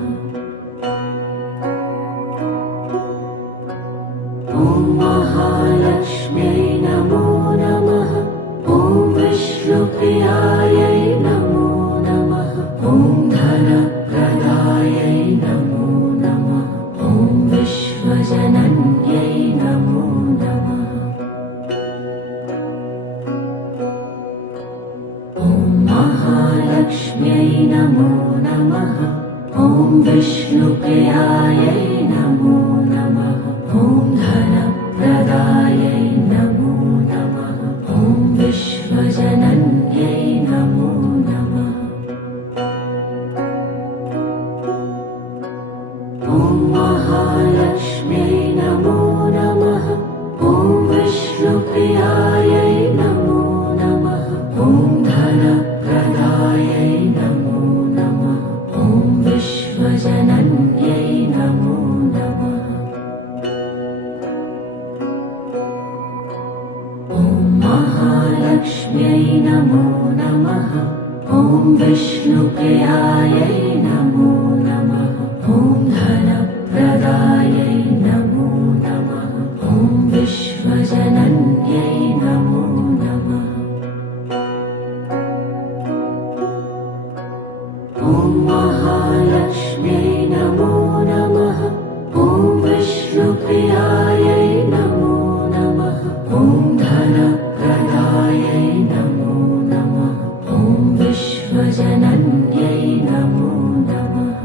ॐ महालक्ष्म्यै नमो नमः। ॐ विष्णुप्रियायै नमो नमः। महालक्ष्म्यै नमो नमः। ॐ विष्णुप्रियायै नमो नमः। ॐ धनप्रदायै नमो नमः। ॐ विश्वजनन्यै नमो नमः। ॐ महालक्ष्म्यै नमो नमः। ॐ विष्णुप्रियायै नमो नमः। ॐ धनप्रदायै नमो नमः। ॐ विश्वजनन्यै नमो नमः। ॐ महालक्ष्म्यै नमो नमः। ॐ विष्णुप्रियायै नमो नमः। ॐ धनप्रदायै नमो नमः। ॐ विश्वजनन्यै नमो नमः। ॐ महालक्ष्म्यै नमो नमः। ॐ विष्णुप्रियायै नमो नमः। ॐ धनप्रदायै नमो नमः। ॐ विश्वजनन्यै नमो नमः।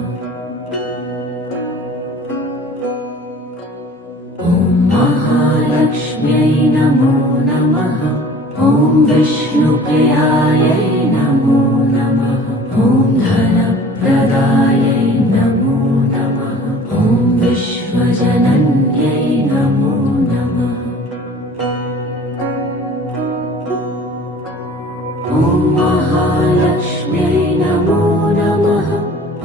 ॐ महालक्ष्म्यै नमो नमः। ॐ विष्णुप्रियायै नमो नमः। ॐ धनप्रदायै नमो नमः। ॐ विश्वजनन्यै नमो नमः। ॐ महालक्ष्म्यै नमो नमः।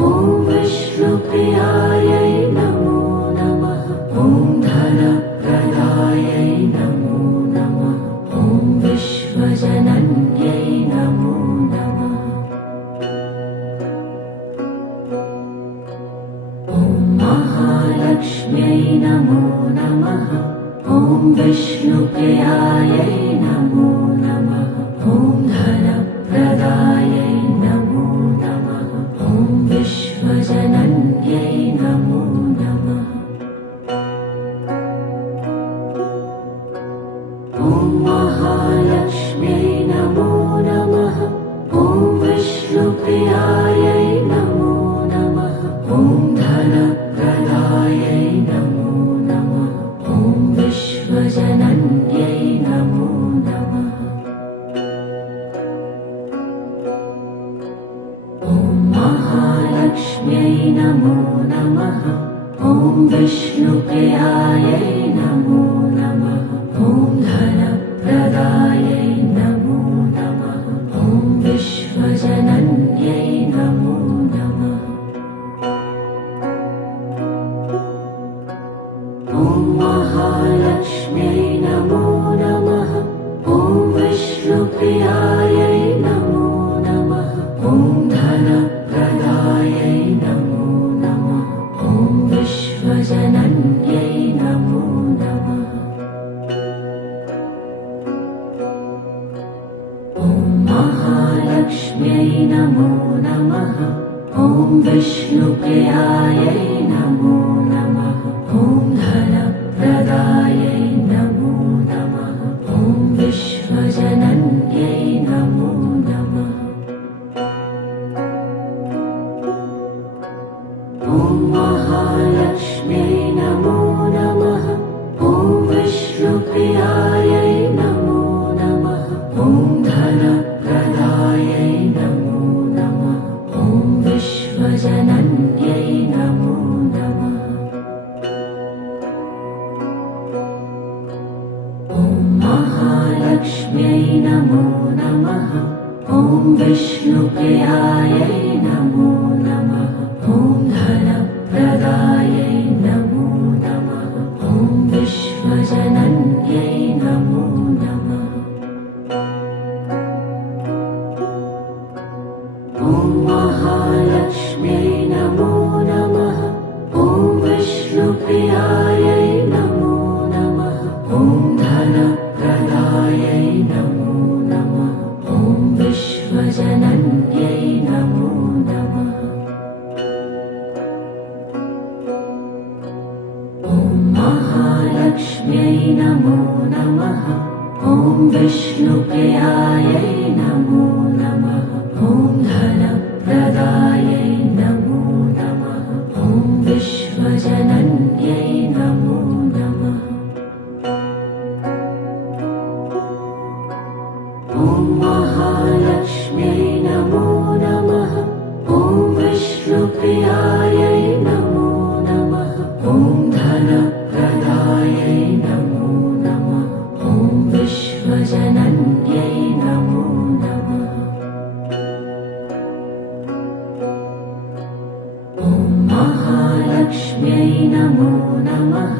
ॐ विष्णुप्रियायै नमो नमः। ॐ धनप्रदायै नमो नमः। ॐ विश्वजनन्यै नमो नमः। ॐ महालक्ष्म्यै नमो नमः। ॐ विष्णुप्रियायै नमो नमः। ॐ धनप्रदायै नमो नमः। ॐ विश्वजनन्यै नमो नमः। ॐ महालक्ष्म्यै नमो नमः। ॐ विष्णुप्रियायै नमो नमः। ॐ धनप्रदायै नमो नमः। ॐ विश्वजनन्यै नमो नमः। ॐ महालक्ष्म्यै नमो नमः। ॐ विष्णुप्रियायै नमो नमः। ॐ धनप्रदायै नमो नमः। ॐ विश्वजनन्यै नमो नमः। ॐ महालक्ष्म्यै नमो नमः। ॐ विष्णुप्रियायै नमो नमः। ॐ धनप्रदायै नमो नमः। ॐ विश्वजनन्यै नमो नमः। ॐ महालक्ष्म्यै नमो नमः। ॐ विष्णुप्रियायै नमो नमः। ॐ धनप्रदायै नमो नमः। ॐ विश्वजनन्यै नमो नमः। ॐ महालक्ष्म्यै नमो नमः। ॐ विष्णुप्रियायै नमो नमः। ॐ धनप्रदायै नमो नमः। ॐ विश्वजनन्यै नमो नमः। ॐ महालक्ष्म्यै नमो नमः। ॐ विष्णुप्रियायै नमो नमः। ॐ धनप्रदायै नमो नमः। ॐ विश्वजनन्यै नमो नमः। ॐ महालक्ष्म्यै नमो नमः। ॐ विष्णुप्रियायै नमो नमः। ॐ धनप्रदायै नमो नमः। ॐ विश्वजनन्यै नमो नमः। ॐ महालक्ष्म्यै नमो नमः। ॐ विष्णुप्रियायै नमो नमः। ॐ धन विष्णुप्रियायै नमो नमः। ॐ धनप्रदायै नमो नमः। ॐ विश्वजनन्यै नमो नमः। ॐ महालक्ष्म्यै नमो नमः।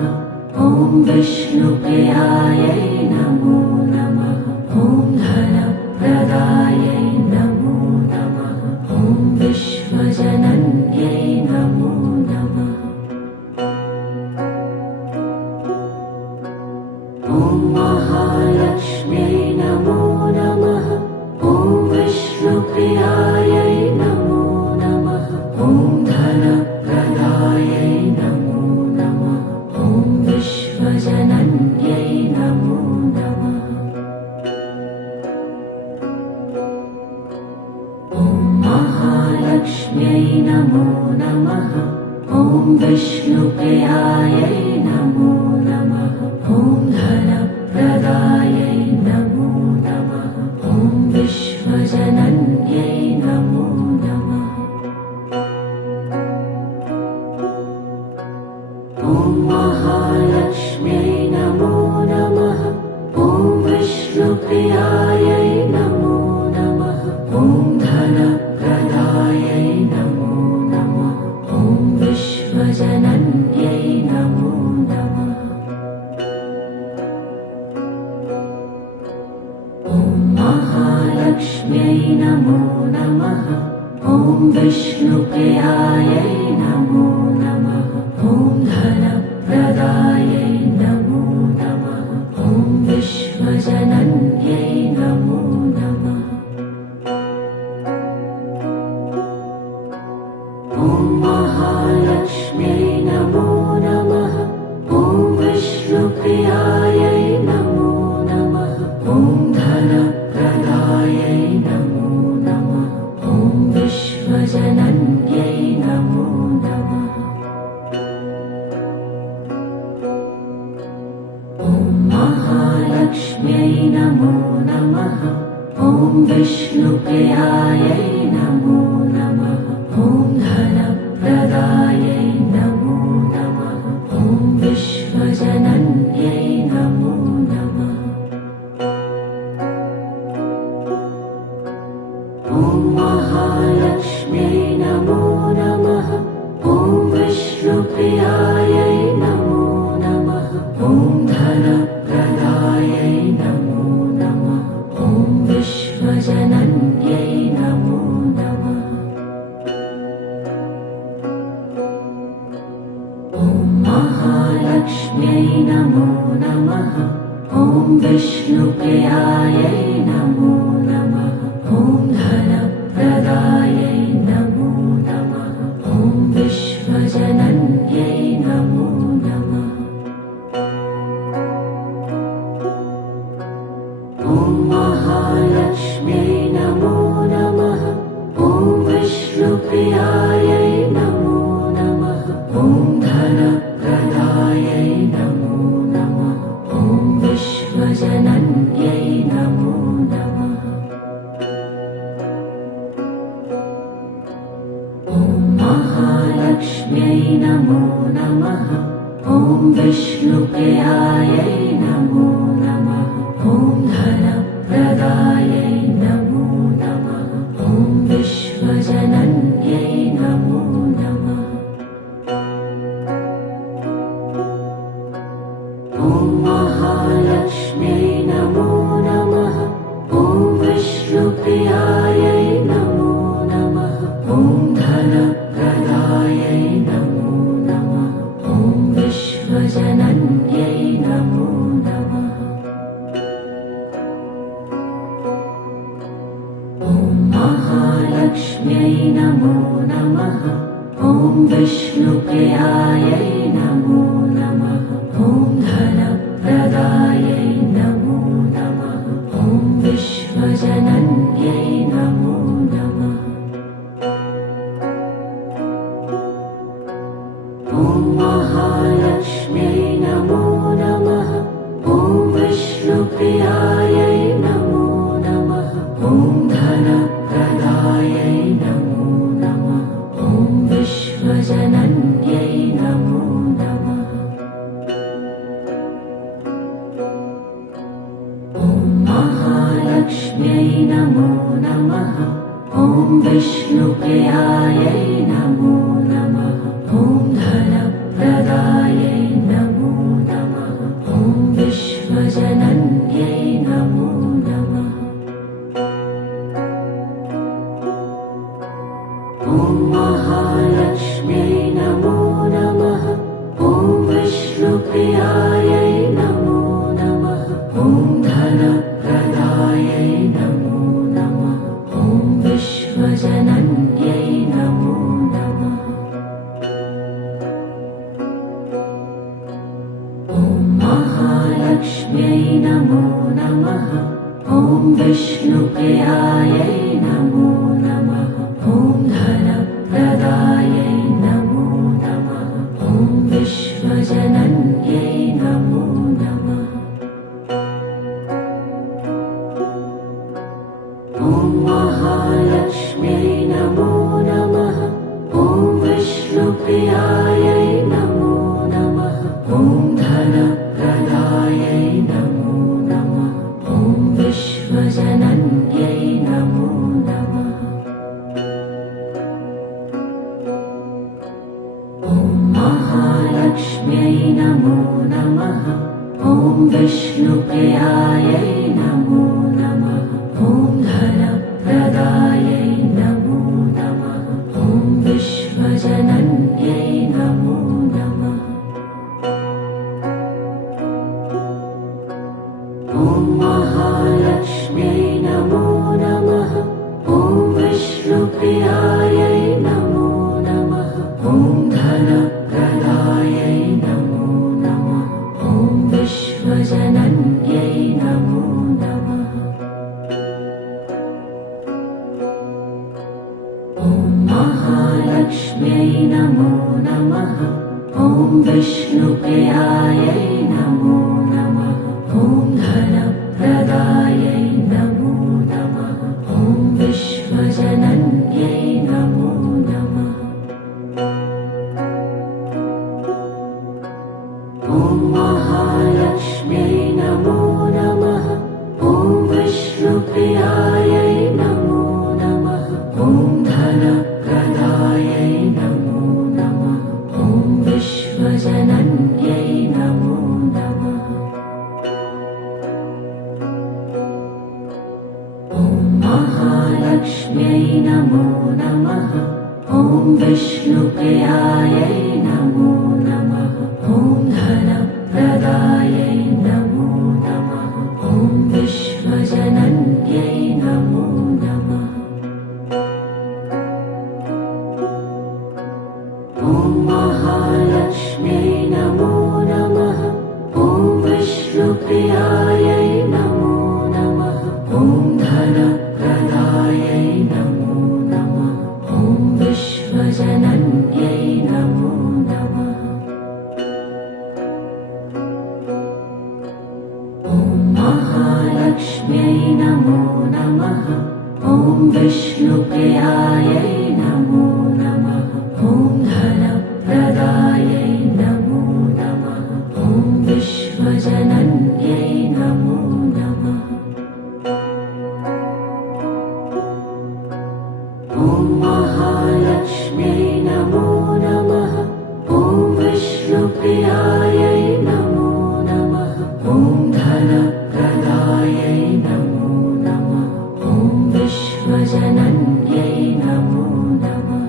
ॐ विष्णुप्रियायै नमो नमः। ॐ धनप्रदायै नमो नमः। ॐ विश्वजनन्यै नमो नमः। ॐ महालक्ष्म्यै नमो नमः। ॐ विष्णुप्रियायै नमो नमः। ॐ धनप्रदायै नमो नमः। ॐ विश्वजनन्यै नमो नमः। ॐ महालक्ष्म्यै नमो नमः। ॐ विष्णुप्रियायै नमो नमः। ॐ धनप्रदायै नमो नमः। ॐ विश्वजनन्यै नमो नमः। ॐ महालक्ष्म्यै नमो नमः। ॐ विष्णुप्रियायै नमो नमः। ॐ धनप्रदायै नमो नमः। ॐ विश्वजनन्यै नमो नमः। ॐ महालक्ष्म्यै नमो नमः। ॐ विष्णुप्रियायै नमो नमः। ॐ धनप्रदायै नमो नमः। ॐ विश्वजनन्यै नमो नमः। ॐ महालक्ष्म्यै नमो नमः। ॐ विष्णुप्रियायै नमो नमः। ॐ धनप्रदायै नमो नमः। ॐ विश्वजनन्यै नमो नमः। ॐ महालक्ष्म्यै नमो नमः। ॐ विष्णुप्रियायै नमो नमः। ॐ धनप्रदायै नमो नमः। ॐ विश्वजनन्यै नमो नमः। ॐ महालक्ष्म्यै नमो नमः। ॐ विष्णुप्रियायै नमो नमः। ॐ धनप्रदायै नमो नमः। ॐ विश्वजनन्यै नमो नमः। ॐ महालक्ष्म्यै नमो नमः। ॐ विष्णुप्रियायै नमो नमः। ॐ धनप्रदायै नमो नमः। ॐ विश्वजनन्यै नमो नमः। ॐ महालक्ष्म्यै नमो नमः। ॐ विष्णुप्रियायै नमो नमः। ॐ धनप्रदायै नमो नमः। ॐ विश्वजनन्यै नमो नमः। ॐ महालक्ष्म्यै नमो नमः। ॐ विष्णुप्रियायै नमो नमः। ॐ धनप्रदायै नमो नमः। ॐ विश्वजनन्यै नमो नमः। ॐ महालक्ष्म्यै नमो नमः। ॐ विष्णुप्रियायै नमो नमः। ॐ धनप्रदायै नमो नमः। ॐ विश्वजनन्यै नमो नमः। ॐ महालक्ष्म्यै नमो नमः। ॐ विष्णुप्रियायै नमो नमः। ॐ धनप्रदायै नमो नमः। ॐ विश्वजनन्यै नमो नमः। ॐ महालक्ष्म्यै नमो नमः। ॐ विष्णुप्रियायै नमो नमः। ॐ धनप्रदायै नमो नमः। ॐ विश्व ॐ विष्णुप्रियायै नमो नमः ॐ धनप्रदायै नमो नमः ॐ विश्वजनन्यै नमो नमः ॐ महालक्ष्म्यै नमो नमः ॐ विष्णुप्रियायै नमो नमः ॐ धनप्रदायै नमो नमः ॐ विश्वजनन्यै नमो नमः ॐ महालक्ष्म्यै नमो नमः ॐ विष्णुप्रियायै नमो नमः ॐ धनप्रदायै नमो नमः ॐ विश्वजनन्यै नमो नमः ॐ महालक्ष्म्यै नमो नमः ॐ विष्णुप्रियायै नमो नमः ॐ धनप्रदायै नमो नमः ॐ विश्वजनन्यै नमो नमः ॐ महालक्ष्म्यै नमो नमः ॐ विष्णुप्रियायै नमो नमः ॐ धनप्रदायै नमो नमः ॐ विश्वजनन्यै नमो नमः ॐ महालक्ष्म्यै नमो नमः ॐ विष्णुप्रियायै नमो नमः ॐ धनप्रदायै नमो नमः ॐ विश्वजनन्यै नमो नमः ॐ महालक्ष्म्यै नमो नमः ॐ विष्णुप्रियायै नमो नमः ॐ धनप्रदायै नमो नमः ॐ विश्वजनन्यै नमो नमः ॐ महालक्ष्म्यै नमो नमः ॐ विष्णुप्रियायै नमो नमः ॐ धनप्रदायै नमो नमः ॐ विश्वजनन्यै नमो नमः ॐ महालक्ष्म्यै नमो नमः ॐ विष्णुप्रियायै नमो नमः ॐ धनप्रदायै नमो नमः ॐ विश्वजनन्यै नमो नमः ॐ महालक्ष्म्यै नमो नमः ॐ विष्णुप्रियायै नमो नमः ॐ धनप्रदायै नमो नमः ॐ विश्वजनन्यै नमो नमः ॐ महालक्ष्म्यै नमो नमः ॐ विष्णुप्रियायै नमो नमः ॐ धनप्रदायै नमो नमः ॐ विश्वजनन्यै नमो नमः ॐ महालक्ष्म्यै नमो नमः ॐ विष्णुप्रियायै नमो नमः ॐ धनप्रदायै नमो नमः ॐ विश्वजनन्यै नमो नमः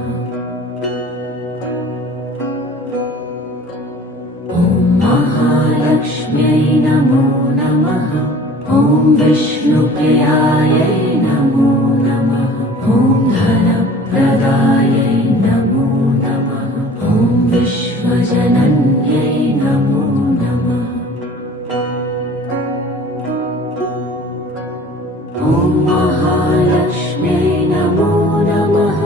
ॐ महालक्ष्म्यै नमो नमः ॐ विष्णुप्रियायै नमो नमः ॐ धनप्रदायै नमो नमः ॐ विश्वजनन्यै नमो नमः ॐ महालक्ष्म्यै नमो नमः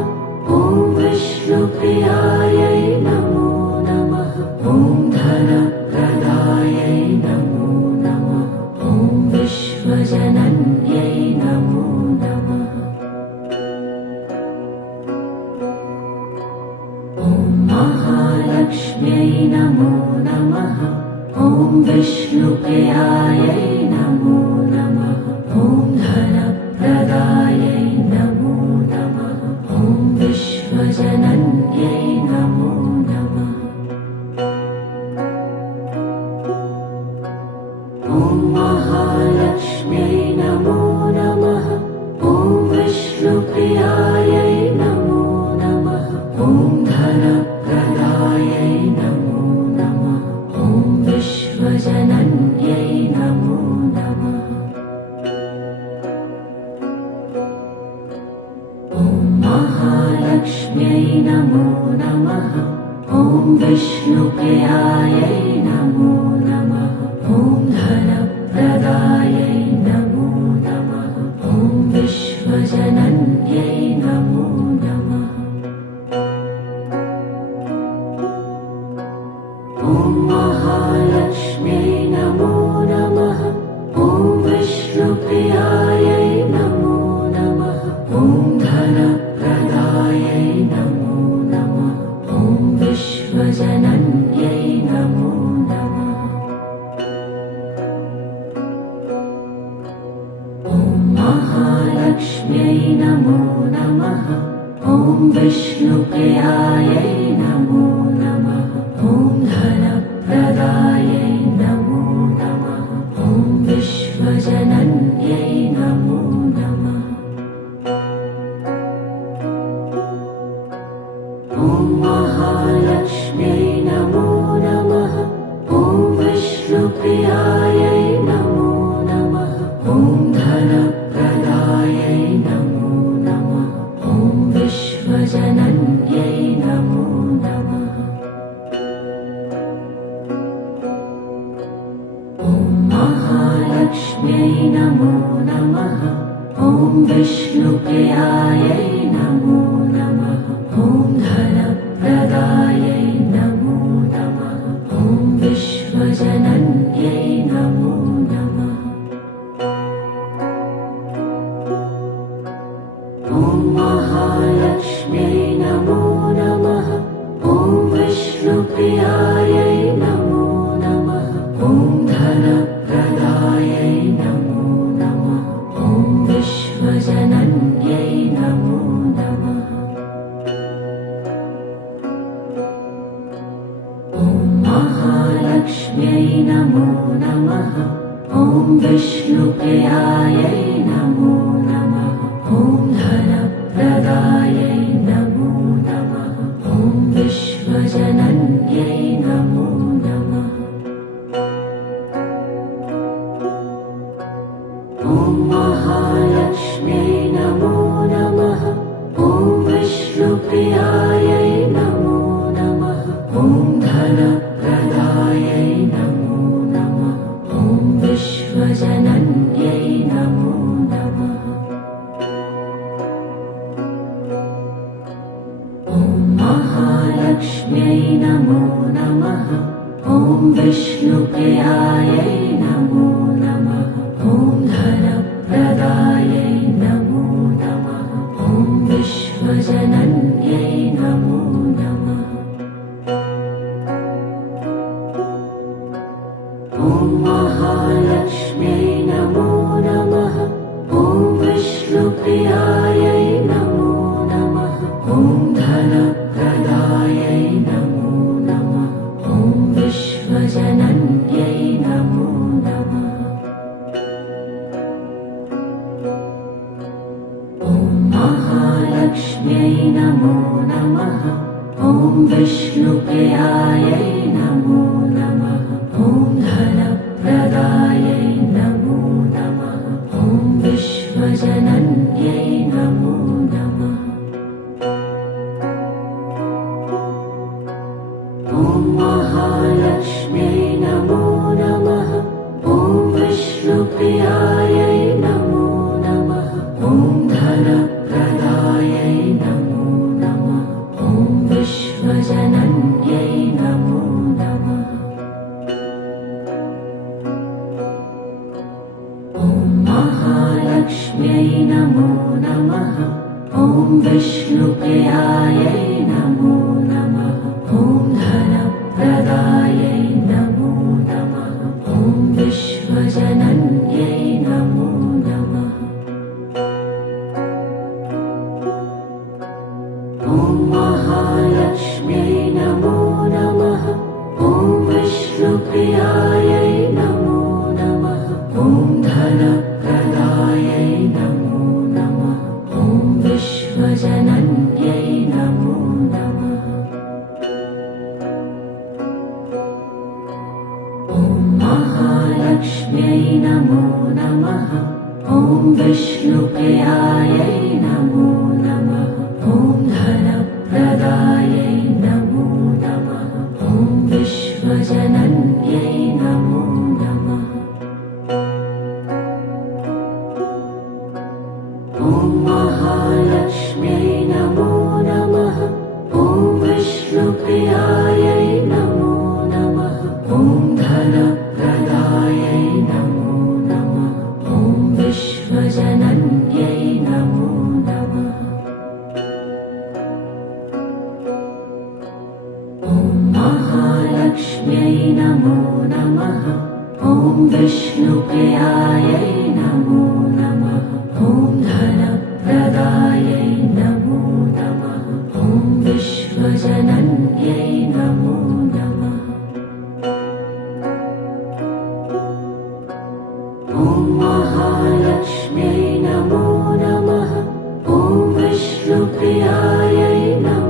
ॐ विष्णुप्रियायै नमो नमः ॐ धनप्रदायै नमो नमः ॐ विश्वजनन्यै नमो नमः ॐ महालक्ष्म्यै नमो नमः ॐ विष्णुप्रियायै नमो नमः ॐ धनप्रदायै नमो नमः विश्वजनन्यै नमो नमः। ॐ महालक्ष्म्यै नमो नमः। ॐ विष्णुप्रियायै नमो नमः। ॐ धनप्रदायै नमो नमः। ॐ विश्वजनन्यै नमो नमः। ॐ महालक्ष्म्यै नमो नमः। ॐ विष्णुप्रियायै नमो नमः। ॐ धनप्रदायै नमो नमः। ॐ विश्वजनन्यै नमो नमः। ॐ महालक्ष्म्यै नमो नमः। ॐ विष्णुप्रियायै नमो नमः। ॐ धनप्रदायै नमो नमः। ॐ विश्वजनन्यै नमो नमः। ॐ महालक्ष्म्यै नमो नमः। ॐ विष्णुप्रियायै नमो नमः। ॐ धनप्रदायै नमो नमः। ॐ विश्वजनन्यै नमो नमः। ॐ महालक्ष्म्यै नमो नमः। ॐ विष्णुप्रियायै नमो नमः। ॐ धनप्रदायै नमो नमः। ॐ विश्वजनन्यै नमो नमः। ॐ महालक्ष्म्यै नमो नमः। ॐ विष्णुप्रियायै नमो नमः। ॐ धनप्रदायै नमो नमः। ॐ विश्वजनन्यै नमो नमः। ॐ महालक्ष्म्यै नमो नमः। ॐ विष्णुप्रियायै नमो नमः। ॐ धनप्रदायै नमो नमः। ॐ विश्वजनन्यै नमो नमः। ॐ महालक्ष्म्यै नमो नमः। ॐ विष्णुप्रियायै नमो नमः। ॐ धनप्रदायै नमो नमः। ॐ विश्वजनन्यै नमो नमः। ॐ महालक्ष्म्यै नमो नमः। ॐ विष्णुप्रियायै नमो नमः। ॐ धनप्रदायै नमो नमः। ॐ विश्वजनन्यै नमो नमः। ॐ महालक्ष्म्यै नमो नमः। ॐ विष्णुप्रियायै नमो नमः। ॐ धनप्रदायै नमो नमः। ॐ विश्वजनन्यै नमो नमः। ॐ महालक्ष्म्यै नमो नमः। ॐ विष्णुप्रियायै नमो नमः। ॐ धनप्रदायै नमो नमः। ॐ विश्वजनन्यै नमो नमः। ॐ महालक्ष्म्यै नमो नमः। ॐ विष्णुप्रियायै नमो नमः। ॐ धनप्रदायै नमो नमः। ॐ विश्वजनन्यै नमो नमः। ॐ महालक्ष्म्यै नमो नमः। ॐ विष्णुप्रियायै नमो नमः। ॐ धनप्रदायै नमो नमः। ॐ विश्वजनन्यै नमो नमः। ॐ महालक्ष्म्यै नमो नमः। ॐ विष्णुप्रियायै नमो नमः। ॐ धनप्रदायै नमो नमः। ॐ विश्वजनन्यै नमो नमः। ॐ महालक्ष्म्यै नमो नमः। ॐ विष्णुप्रियायै नमो नमः। ॐ धनप्रदायै नमो नमः। ॐ विश्वजनन्यै नमो नमः। ॐ महालक्ष्म्यै नमो नमः। ॐ विष्णुप्रियायै नमो नमः। ॐ धनप्रदायै नमो नमः। ॐ विश्वजनन्यै नमो नमः। ॐ महालक्ष्म्यै नमो नमः। ॐ विष्णुप्रियायै नमो नमः। ॐ धनप्रदायै नमो नमः। ॐ विश्वजनन्यै नमो नमः। ॐ महालक्ष्म्यै नमो नमः। ॐ विष्णुप्रियायै नमो नमः। ॐ धनप्रदायै नमो नमः। ॐ विश्वजनन्यै नमो नमः। ॐ महालक्ष्म्यै नमो नमः। ॐ विष्णुप्रियायै नमो